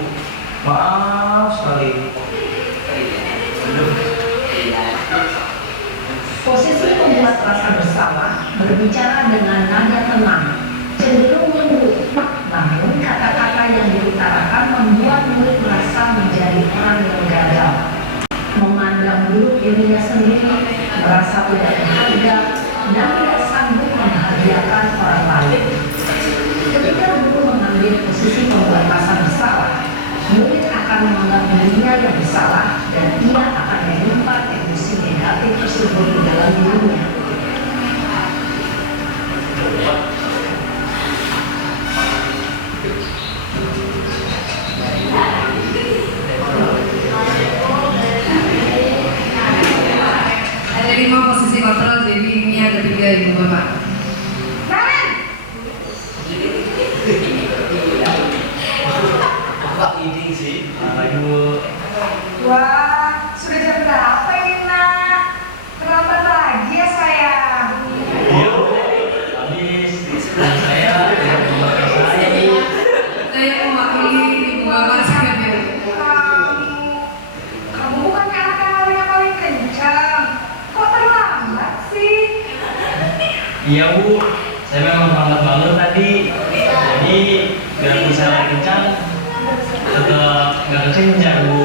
maaf sekali. Posisi pembuat rasa bersalah berbicara dengan nada tenang, cenderung lembut, namun kata-kata yang diutarakan membuat murid merasa menjadi orang yang gagal, memandang buruk dirinya sendiri, merasa tidak berharga, dan tidak sanggup membahagiakan orang lain. Ketika guru mengambil posisi pembuat rasa bersalah, murid akan menganggap dirinya yang bersalah dan ia akan menyimpan emosi negatif tersebut di dalam dirinya. Ada 5 posisi kontrol, jadi ini ada 3 Ibu Bapak. Naren, Pak ini sih, aduh. wah, sudah jam berapa ini nak? Terlambat lagi ya sayang. Iya, habis di sebelah saya, Saya mewakili Ibu Bapak sekalian. Kamu bukannya anak yang larinya paling kencang. Kok terlambat sih? Iya Bu, saya memang terlambat banget tadi. Jadi biar bisa lari kencang, tetap nggak kencang Bu.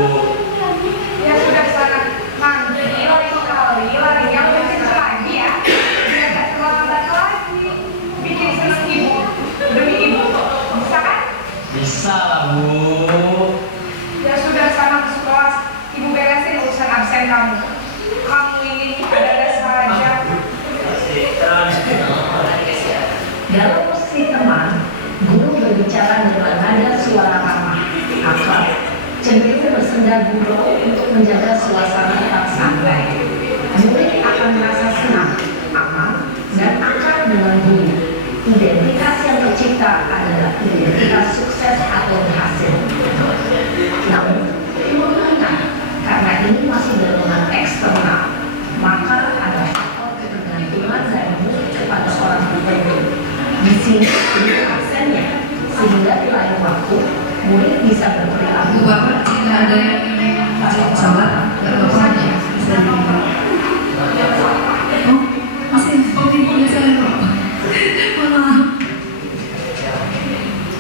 Ya sudah sana, nanti lain kali larinya lebih kencang lagi ya. Biar gak terlambat lagi. Bikin seneng ibu, demi ibu. Bisa kan? Bisa lah Bu. Ya sudah sana ke sekolah, ibu beresin urusan absen kamu. Kamu ini ada-ada saja. Dalam posisi teman, guru berbicara dengan nada suara ramah, akrab, cenderung bersenda gurau untuk menjaga suasana tetap santai. Murid akan merasa senang, aman, dan akrab dengan guru. Identitas yang tercipta adalah identitas sukses atau berhasil. Namun, perlu diingat, karena ini masih dorongan eksternal, maka ada faktor ketergantungan dari murid kepada orang tertentu. Di sini ini aksennya, sehingga di lain waktu murid bisa Ibu berperilaku. Bapak tidak ada yang salah, nggak bapaknya bisa dibilang. Oh, masih boleh saya kok. Maaf.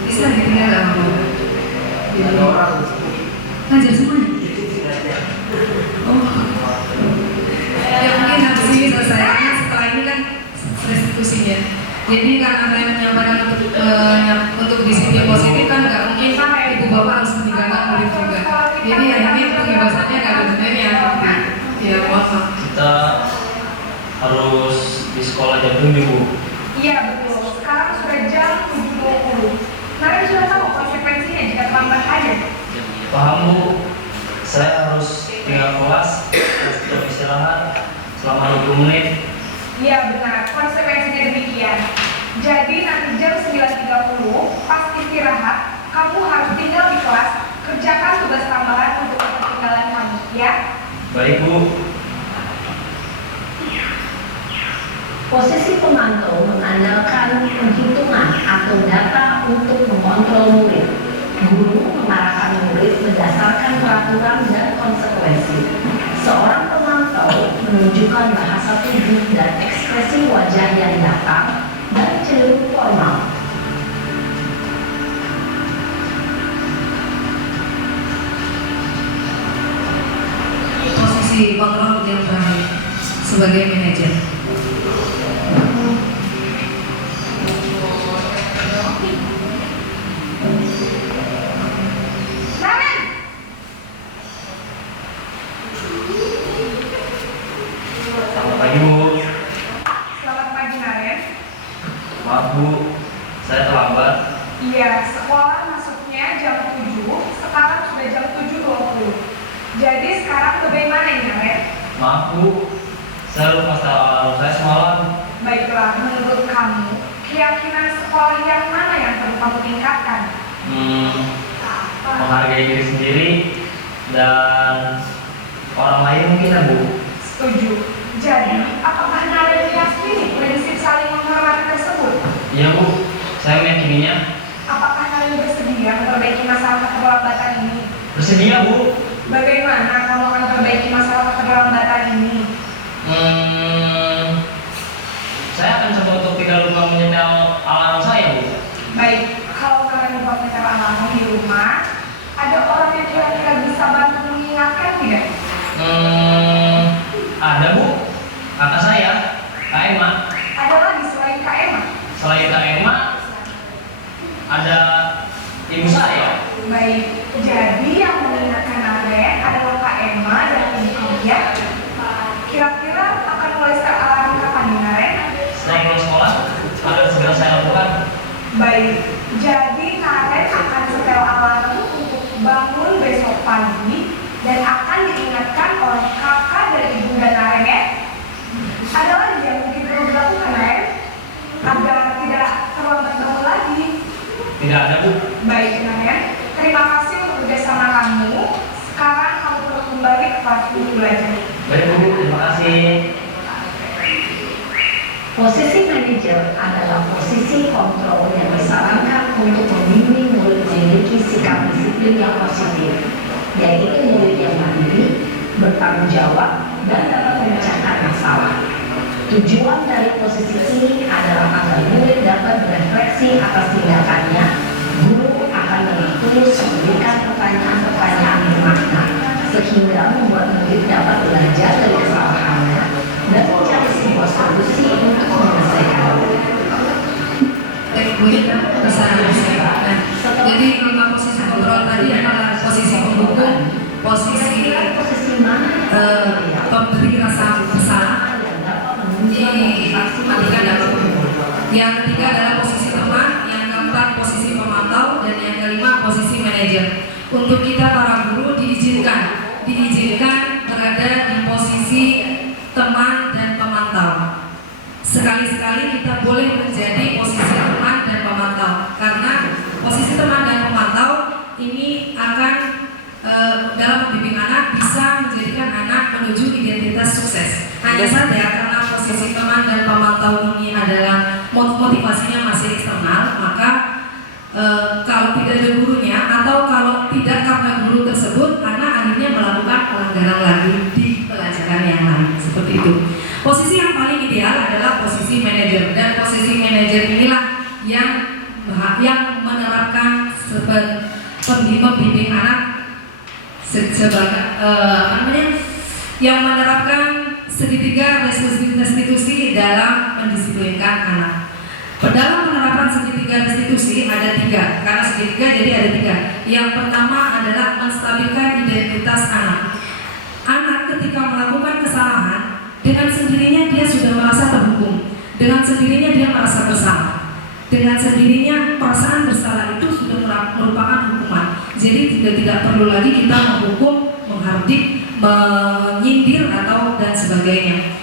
Bisa ditinggal nggak Bapak? Jadi ngajar semuanya. Oh, ya mungkin habis ini selesai. Karena setelah ini kan restitusinya. Jadi karena saya menyampaikan untuk disiplin positif kan nggak mungkin Ibu Bapak harus meninggalkan murid juga. Jadi akhirnya pembebasannya nggak ada gunanya. Ya maaf. Kita harus di sekolah jam 7 Bu. Iya betul, sekarang sudah jam 7.20. Naren sudah tahu konsekuensinya jika terlambat aja. Paham Bu, saya harus tinggal kelas, terus istirahat selama 20 menit. Iya benar, konsekuensinya demikian. Jadi nanti jam 9.30 pas istirahat, kamu harus tinggal di kelas, kerjakan tugas tambahan untuk ketinggalan kamu, ya? Baik Bu. Posisi pemantau mengandalkan penghitungan atau data untuk mengontrol murid. Guru mengarahkan murid berdasarkan peraturan dan konsekuensi. Seorang pemantau menunjukkan bahasa tubuh dan ekspresi wajah yang datar dan cenderung formal. Posisi kontrol yang terakhir sebagai manajer. Naren! Selamat pagi Bu. Selamat pagi Naren. Maaf Bu, saya terlambat. Iya, sekolah masuknya jam 7, sekarang sudah jam 7.20. Jadi sekarang bagaimana ini Naren? Maaf Bu, saya lupa alarm saya semalam. Baiklah, menurut kamu, keyakinan sekolah yang mana yang perlu kamu tingkatkan? Menghargai diri sendiri dan orang lain mungkin ya Bu. Setuju. Jadi, apakah Naren meyakini prinsip saling menghormati tersebut? Iya Bu, saya meyakininya. Apakah Naren bersedia memperbaiki masalah keterlambatan ini? Bersedia, Bu. Bagaimana kamu akan perbaiki masalah keterlambatan ini? Saya akan coba untuk tidak lupa menyetel alarm saya, Bu. Baik, kalau kalian lupa menyetel alarm di rumah, ada orang yang kira-kira bisa bantu mengingatkan tidak? Ada, Bu. Kakak saya, Kak Emma. Ada lagi selain Kak Emma? Selain Kak Emma, ada ibu saya. Baik, jadi yang mengingatkan Naren adalah Kak Emma dan ibu kamu ya. Kira-kira akan mulai start alarm kapan nih Naren? Setelah pulang sekolah, akan segera saya lakukan. Baik, jadi Naren akan setel alarm untuk bangun besok pagi dan akan diingatkan oleh kakak dan ibunda Naren ya. Ada lagi yang mungkin perlu dilakukan Naren agar tidak terlambat bangun lagi? Tidak ada, Bu. Baik Naren, terima kasih untuk kerjasama kamu. Sekarang kamu perlu kembali ke kelas untuk belajar. Baik, Bu. Terima kasih. Posisi manajer adalah posisi kontrol yang disarankan untuk membimbing murid memiliki sikap disiplin yang positif, yaitu murid yang mandiri, bertanggung jawab, dan dapat memecahkan masalah. Tujuan dari posisi ini adalah agar murid dapat berefleksi atas tindakannya. Guru akan dengan tulus memberikan pertanyaan-pertanyaan bermakna, sehingga membuat murid dapat belajar dari kesalahannya dan mencari sebuah solusi untuk menyelesaikan. Kita bisa nah, jadi 5 posisi kontrol tadi adalah posisi pendukung, posisi pemberi rasa bersalah, dimandikan dalam hukum. Yang ketiga adalah posisi teman, yang keempat posisi pemantau, dan yang kelima posisi manajer. Untuk kita para guru diizinkan berada di posisi teman dan pemantau. Sekali-sekali kita boleh menjadi posisi teman dan pemantau, karena posisi teman dan pemantau ini akan dalam membimbing anak bisa menjadikan anak menuju identitas sukses. Hanya saja karena posisi teman dan pemantau ini adalah motivasinya masih eksternal, maka kalau tidak ada gurunya atau kalau tidak karena guru tersebut, anak akhirnya melakukan pelanggaran lagi di pelajaran yang lain, seperti itu. Posisi yang paling ideal adalah posisi manajer, dan posisi manajer inilah yang menerapkan pembimbing anak yang menerapkan segitiga restitusi dalam mendisiplinkan anak. Dalam penerapan segitiga restitusi ada 3, karena segitiga jadi ada 3. Yang pertama adalah menstabilkan identitas anak. Anak ketika melakukan kesalahan, dengan sendirinya dia sudah merasa terhukum, dengan sendirinya dia merasa bersalah, dengan sendirinya perasaan bersalah itu sudah merupakan hukuman. Jadi tidak perlu lagi kita menghukum, menghardik, menyindir atau dan sebagainya.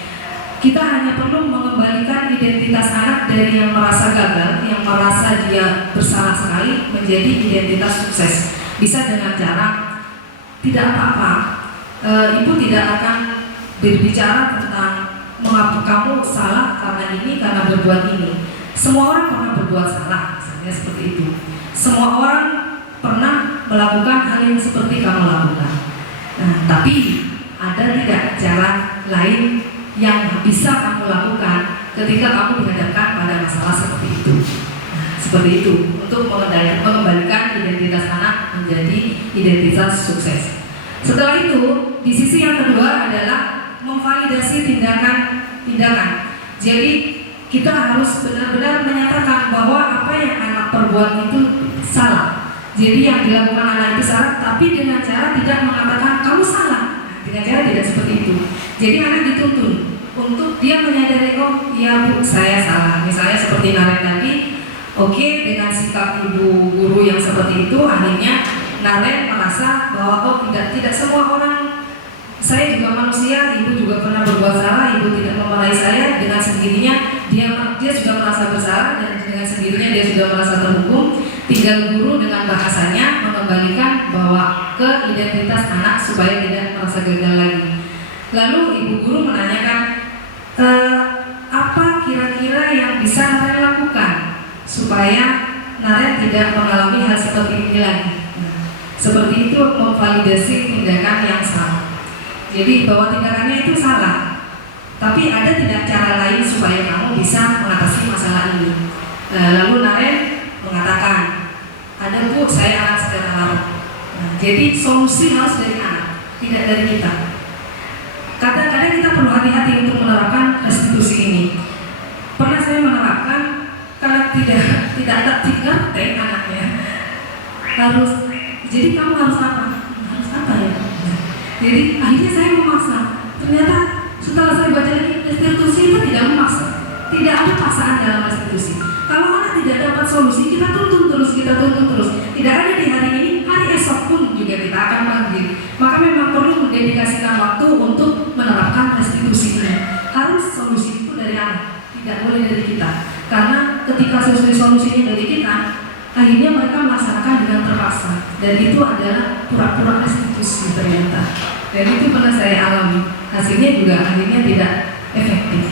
Kita hanya perlu mengembalikan identitas anak dari yang merasa gagal, yang merasa dia bersalah sekali, menjadi identitas sukses. Bisa dengan cara tidak apa-apa, ibu tidak akan berbicara tentang mengapa kamu salah karena ini, karena berbuat ini. Semua orang pernah berbuat salah, misalnya seperti itu. Semua orang pernah melakukan hal yang seperti kamu lakukan. Nah, tapi ada tidak cara lain yang bisa kamu lakukan ketika kamu dihadapkan pada masalah seperti itu? Nah, seperti itu untuk mengembalikan identitas anak menjadi identitas sukses. Setelah itu, di sisi yang kedua adalah memvalidasi tindakan. Jadi kita harus benar-benar menyatakan bahwa apa yang anak perbuat itu salah. Jadi yang dilakukan anak itu salah, tapi dengan cara tidak mengatakan kamu salah. Dengan cara tidak seperti itu. Jadi anak dituntun untuk dia menyadari, oh iya Bu, saya salah. Misalnya seperti Naren tadi, oke, dengan sikap ibu guru yang seperti itu, akhirnya Naren merasa bahwa oh tidak semua orang, saya juga manusia, ibu juga pernah berbuat salah, ibu tidak memarahi saya. Dengan sendirinya dia sudah merasa bersalah, dan dengan sendirinya dia sudah merasa terhukum. Tinggal guru dengan bahasanya mengembalikan bahwa ke identitas anak supaya tidak merasa gagal lagi. Lalu ibu guru menanyakan, apa kira-kira yang bisa Naren lakukan supaya Naren tidak mengalami hal seperti ini lagi. Seperti itu memvalidasi tindakan yang salah. Jadi bahwa tindakannya itu salah, tapi ada tidak cara lain supaya kamu bisa mengatasi masalah ini. Lalu Naren mengatakan, ada Bu, saya anak sedang larut. Jadi solusi harus dari anak, tidak dari kita. Kadang-kadang kita perlu hati-hati untuk menerapkan restitusi ini. Pernah saya menerapkan karena tidak ada tiga anaknya harus. Jadi kamu harus apa? Harus apa ya? Jadi akhirnya saya memaksa. Ternyata setelah saya baca lagi, restitusi itu tidak memaksa. Tidak ada paksaan dalam restitusi. Kalau anak tidak dapat solusi, kita tuntun terus. Tidak ada di hari ini, hari esok pun juga kita akan panggil. Maka memang perlu mendedikasikan waktu untuk menerapkan restitusinya. Harus solusi itu dari anak, tidak boleh dari kita. Karena ketika solusinya dari kita, akhirnya mereka melaksanakan dengan terpaksa. Dan itu adalah pura-pura restitusi ternyata. Dan itu pernah saya alami. Hasilnya juga akhirnya tidak efektif.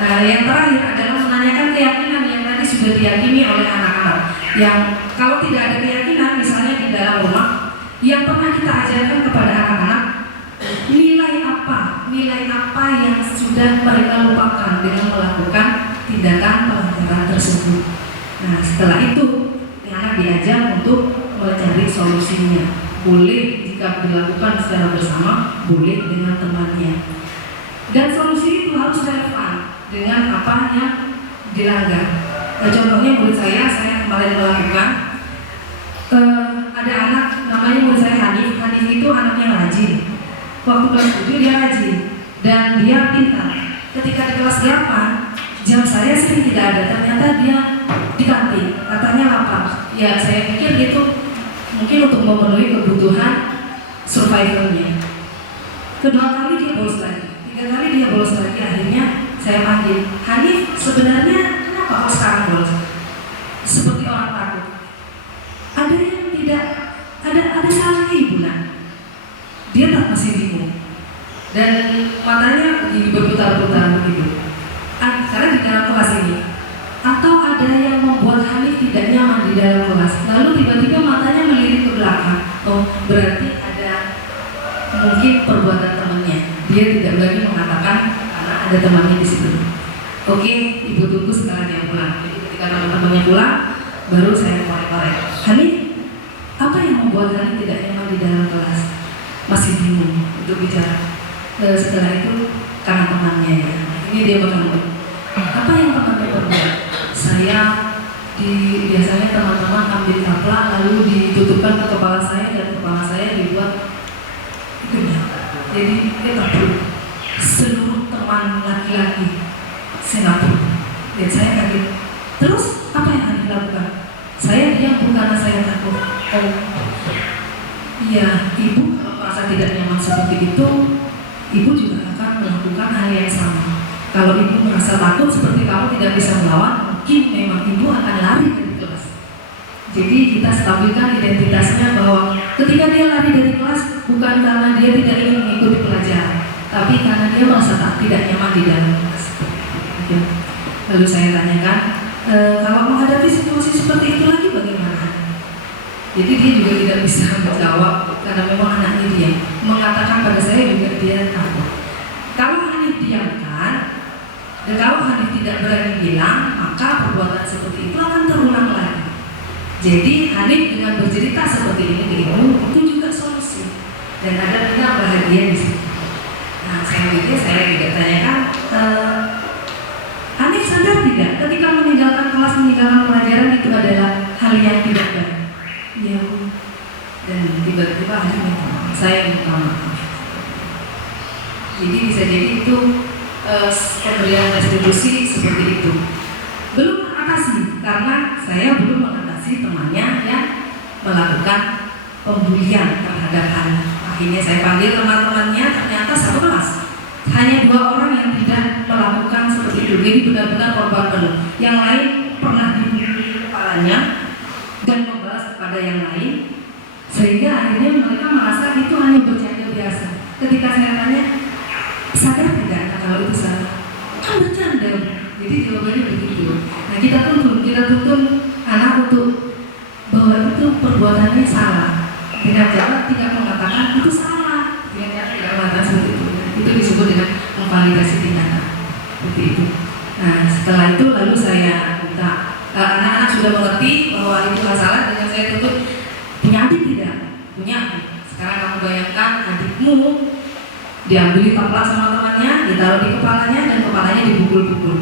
Yang terakhir adalah menanyakan keyakinan yang tadi sudah diyakini oleh anak-anak. Yang kalau tidak ada keyakinan, misalnya di dalam rumah, yang pernah kita ajarkan kepada anak-anak, nilai apa yang sudah mereka lupakan dengan melakukan tindakan pelanggaran tersebut. Nah, setelah itu anak diajak untuk mencari solusinya. Boleh jika dilakukan secara bersama, boleh dengan temannya. Dan solusi itu harus relevan dengan apa yang dilanggar. Contohnya murid saya kemarin melakukan ada anak namanya murid saya Hanif. Hanif itu anaknya rajin. Waktu kelas 7 dia rajin dan dia pintar. Ketika di kelas 8 jam saya sering tidak ada, ternyata dia di kantin, katanya lapar. Ya saya pikir itu mungkin untuk memenuhi kebutuhan survivalnya. Kedua kali dia bolos lagi, 3 kali dia bolos lagi. Akhirnya saya panggil, Hanif, sebenarnya kenapa kau sekarang bolos? Seperti orang takut. Ada yang tidak, ada salahnya ibu nak. Dia tak masih bingung dan matanya begini berputar-putar begitu. Karena di dalam kelas ini, atau ada yang membuat Hanif tidak nyaman di dalam kelas, lalu tiba-tiba matanya melirik ke belakang. Oh, berarti ada mungkin perbuatan temannya. Dia tidak lagi mengatakan karena ada temannya di situ. Oke, ibu tunggu sekarang dia pulang. Jadi ketika teman-temannya pulang, baru saya korek-korek. Hanif, apa yang membuat Hanif tidak nyaman di dalam kelas? Masih bingung untuk bicara. Setelah itu karena temannya ya. Ini dia bertanya, apa yang temannya berbuat? Saya biasanya teman-teman ambil kaplak lalu ditutupkan ke kepala saya dan kepala saya dibuat genap. Jadi dia takut. Seluruh teman laki-laki Singapura. Dan saya kaget. Terus apa yang harus dilakukan? Saya diam bukan karena saya takut. Oh, iya, ibu kalau merasa tidak nyaman seperti itu, ibu juga akan melakukan hal yang sama. Kalau ibu merasa takut seperti kamu tidak bisa melawan, mungkin memang ibu akan lari dari kelas. Jadi kita stabilkan identitasnya bahwa ketika dia lari dari kelas bukan karena dia tidak ingin mengikuti pelajaran, tapi karena dia merasa tidak nyaman di dalam kelas. Lalu saya tanyakan, kalau menghadapi situasi seperti itu lagi bagaimana? Jadi dia juga tidak bisa menjawab karena memang anaknya dia mengatakan pada saya juga dia takut. Kalau Hanif diamkan dan kalau Hanif tidak berani bilang, maka perbuatan seperti itu akan terulang lagi. Jadi Hanif dengan bercerita seperti ini ke ibu itu juga solusi dan ada kita bahagia di situ. Nah selanjutnya saya juga tanyakan, Hanif sadar tidak ketika meninggalkan kelas, meninggalkan pelajaran itu adalah hal yang tidak baik? Ya, dan tiba-tiba Hanif saya minta maaf. Jadi bisa jadi itu pemberian restitusi seperti itu. Belum mengatasi karena saya belum mengatasi temannya yang melakukan pembulian terhadap Hanif. Akhirnya saya panggil teman-temannya, ternyata satu kelas hanya 2 orang yang tidak melakukan seperti itu. Jadi benar-benar korban penuh. Yang lain pernah dibuli kepalanya dan membalas kepada yang lain, sehingga akhirnya mereka merasa itu hanya bercanda biasa. Ketika saya tanya, sadar tidak kalau itu salah? Kan bercanda. Jadi jawabannya begitu. Nah kita tuntun anak untuk bahwa itu perbuatannya salah melihat jalan tidak mengatakan itu salah, tidak mengatakan seperti itu. Itu disebut dengan memvalidasi tindakan seperti itu. Nah setelah itu lalu saya minta anak-anak sudah mengerti bahwa itu masalah, dengan saya tuntut punya adik tidak? Punya. Sekarang kamu bayangkan adikmu diambil taplak sama temannya, ditaruh di kepalanya dan kepalanya dipukul-pukul.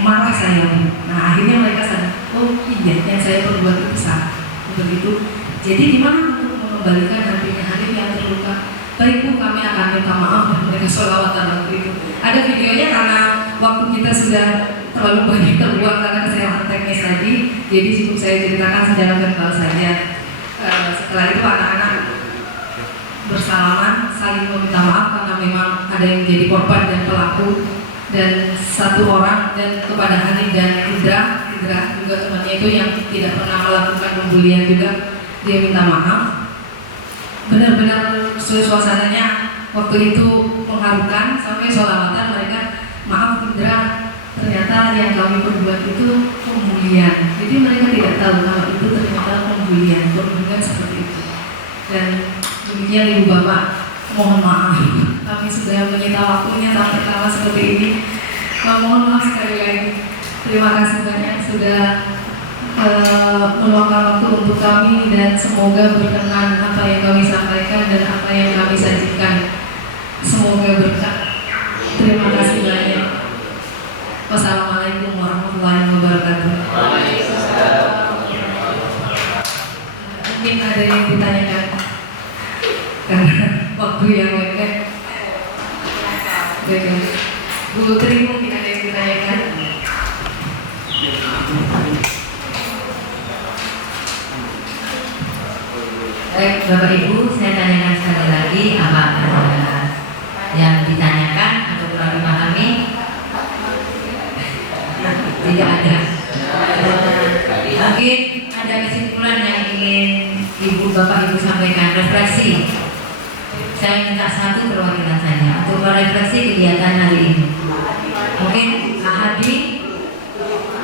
Marah saya. Nah akhirnya mereka sadar, oh iya yang saya perbuat itu salah. Begitu. Jadi gimana untuk mengembalikan hatinya Hanif yang terluka? Baik Bu, kami akan minta maaf dan mereka sholawatan waktu itu. Ada videonya karena waktu kita sudah terlalu banyak terbuang karena kesalahan teknis tadi. Jadi cukup saya ceritakan secara verbal saja. Setelah itu anak-anak bersalaman, saling meminta maaf karena memang ada yang menjadi korban dan pelaku. Dan satu orang dan kepada Hanif dan Indra juga temannya itu yang tidak pernah melakukan pembulian juga, dia minta maaf. Benar-benar suasananya waktu itu mengharukan, sampai sholawatan mereka, maaf Indra, ternyata yang kami perbuat itu pembulian. Jadi mereka tidak tahu kalau itu ternyata pembulian, perbulian seperti itu. Dan demikian Ibu Bapak, mohon maaf kami sudah menyita waktunya sampai kala seperti ini. Mohon maaf sekali lagi. Terima kasih banyak sudah meluangkan waktu untuk kami, dan semoga berkenan apa yang kami sampaikan dan apa yang kami sajikan. Semoga berkah. Terima kasih banyak. Wassalamualaikum warahmatullahi wabarakatuh. Mungkin ada yang ditanyakan karena waktu yang mepet. Bu Tri, mungkin ada yang ditanyakan. Baik Bapak Ibu, saya tanyakan sekali lagi, apa ada yang ditanyakan atau kurang dipahami? Tidak ada. Mungkin ada kesimpulan yang ingin Ibu Bapak Ibu sampaikan, refleksi. Saya minta satu perwakilan saja untuk merefleksi kegiatan hari ini. Mungkin Pak Hadi.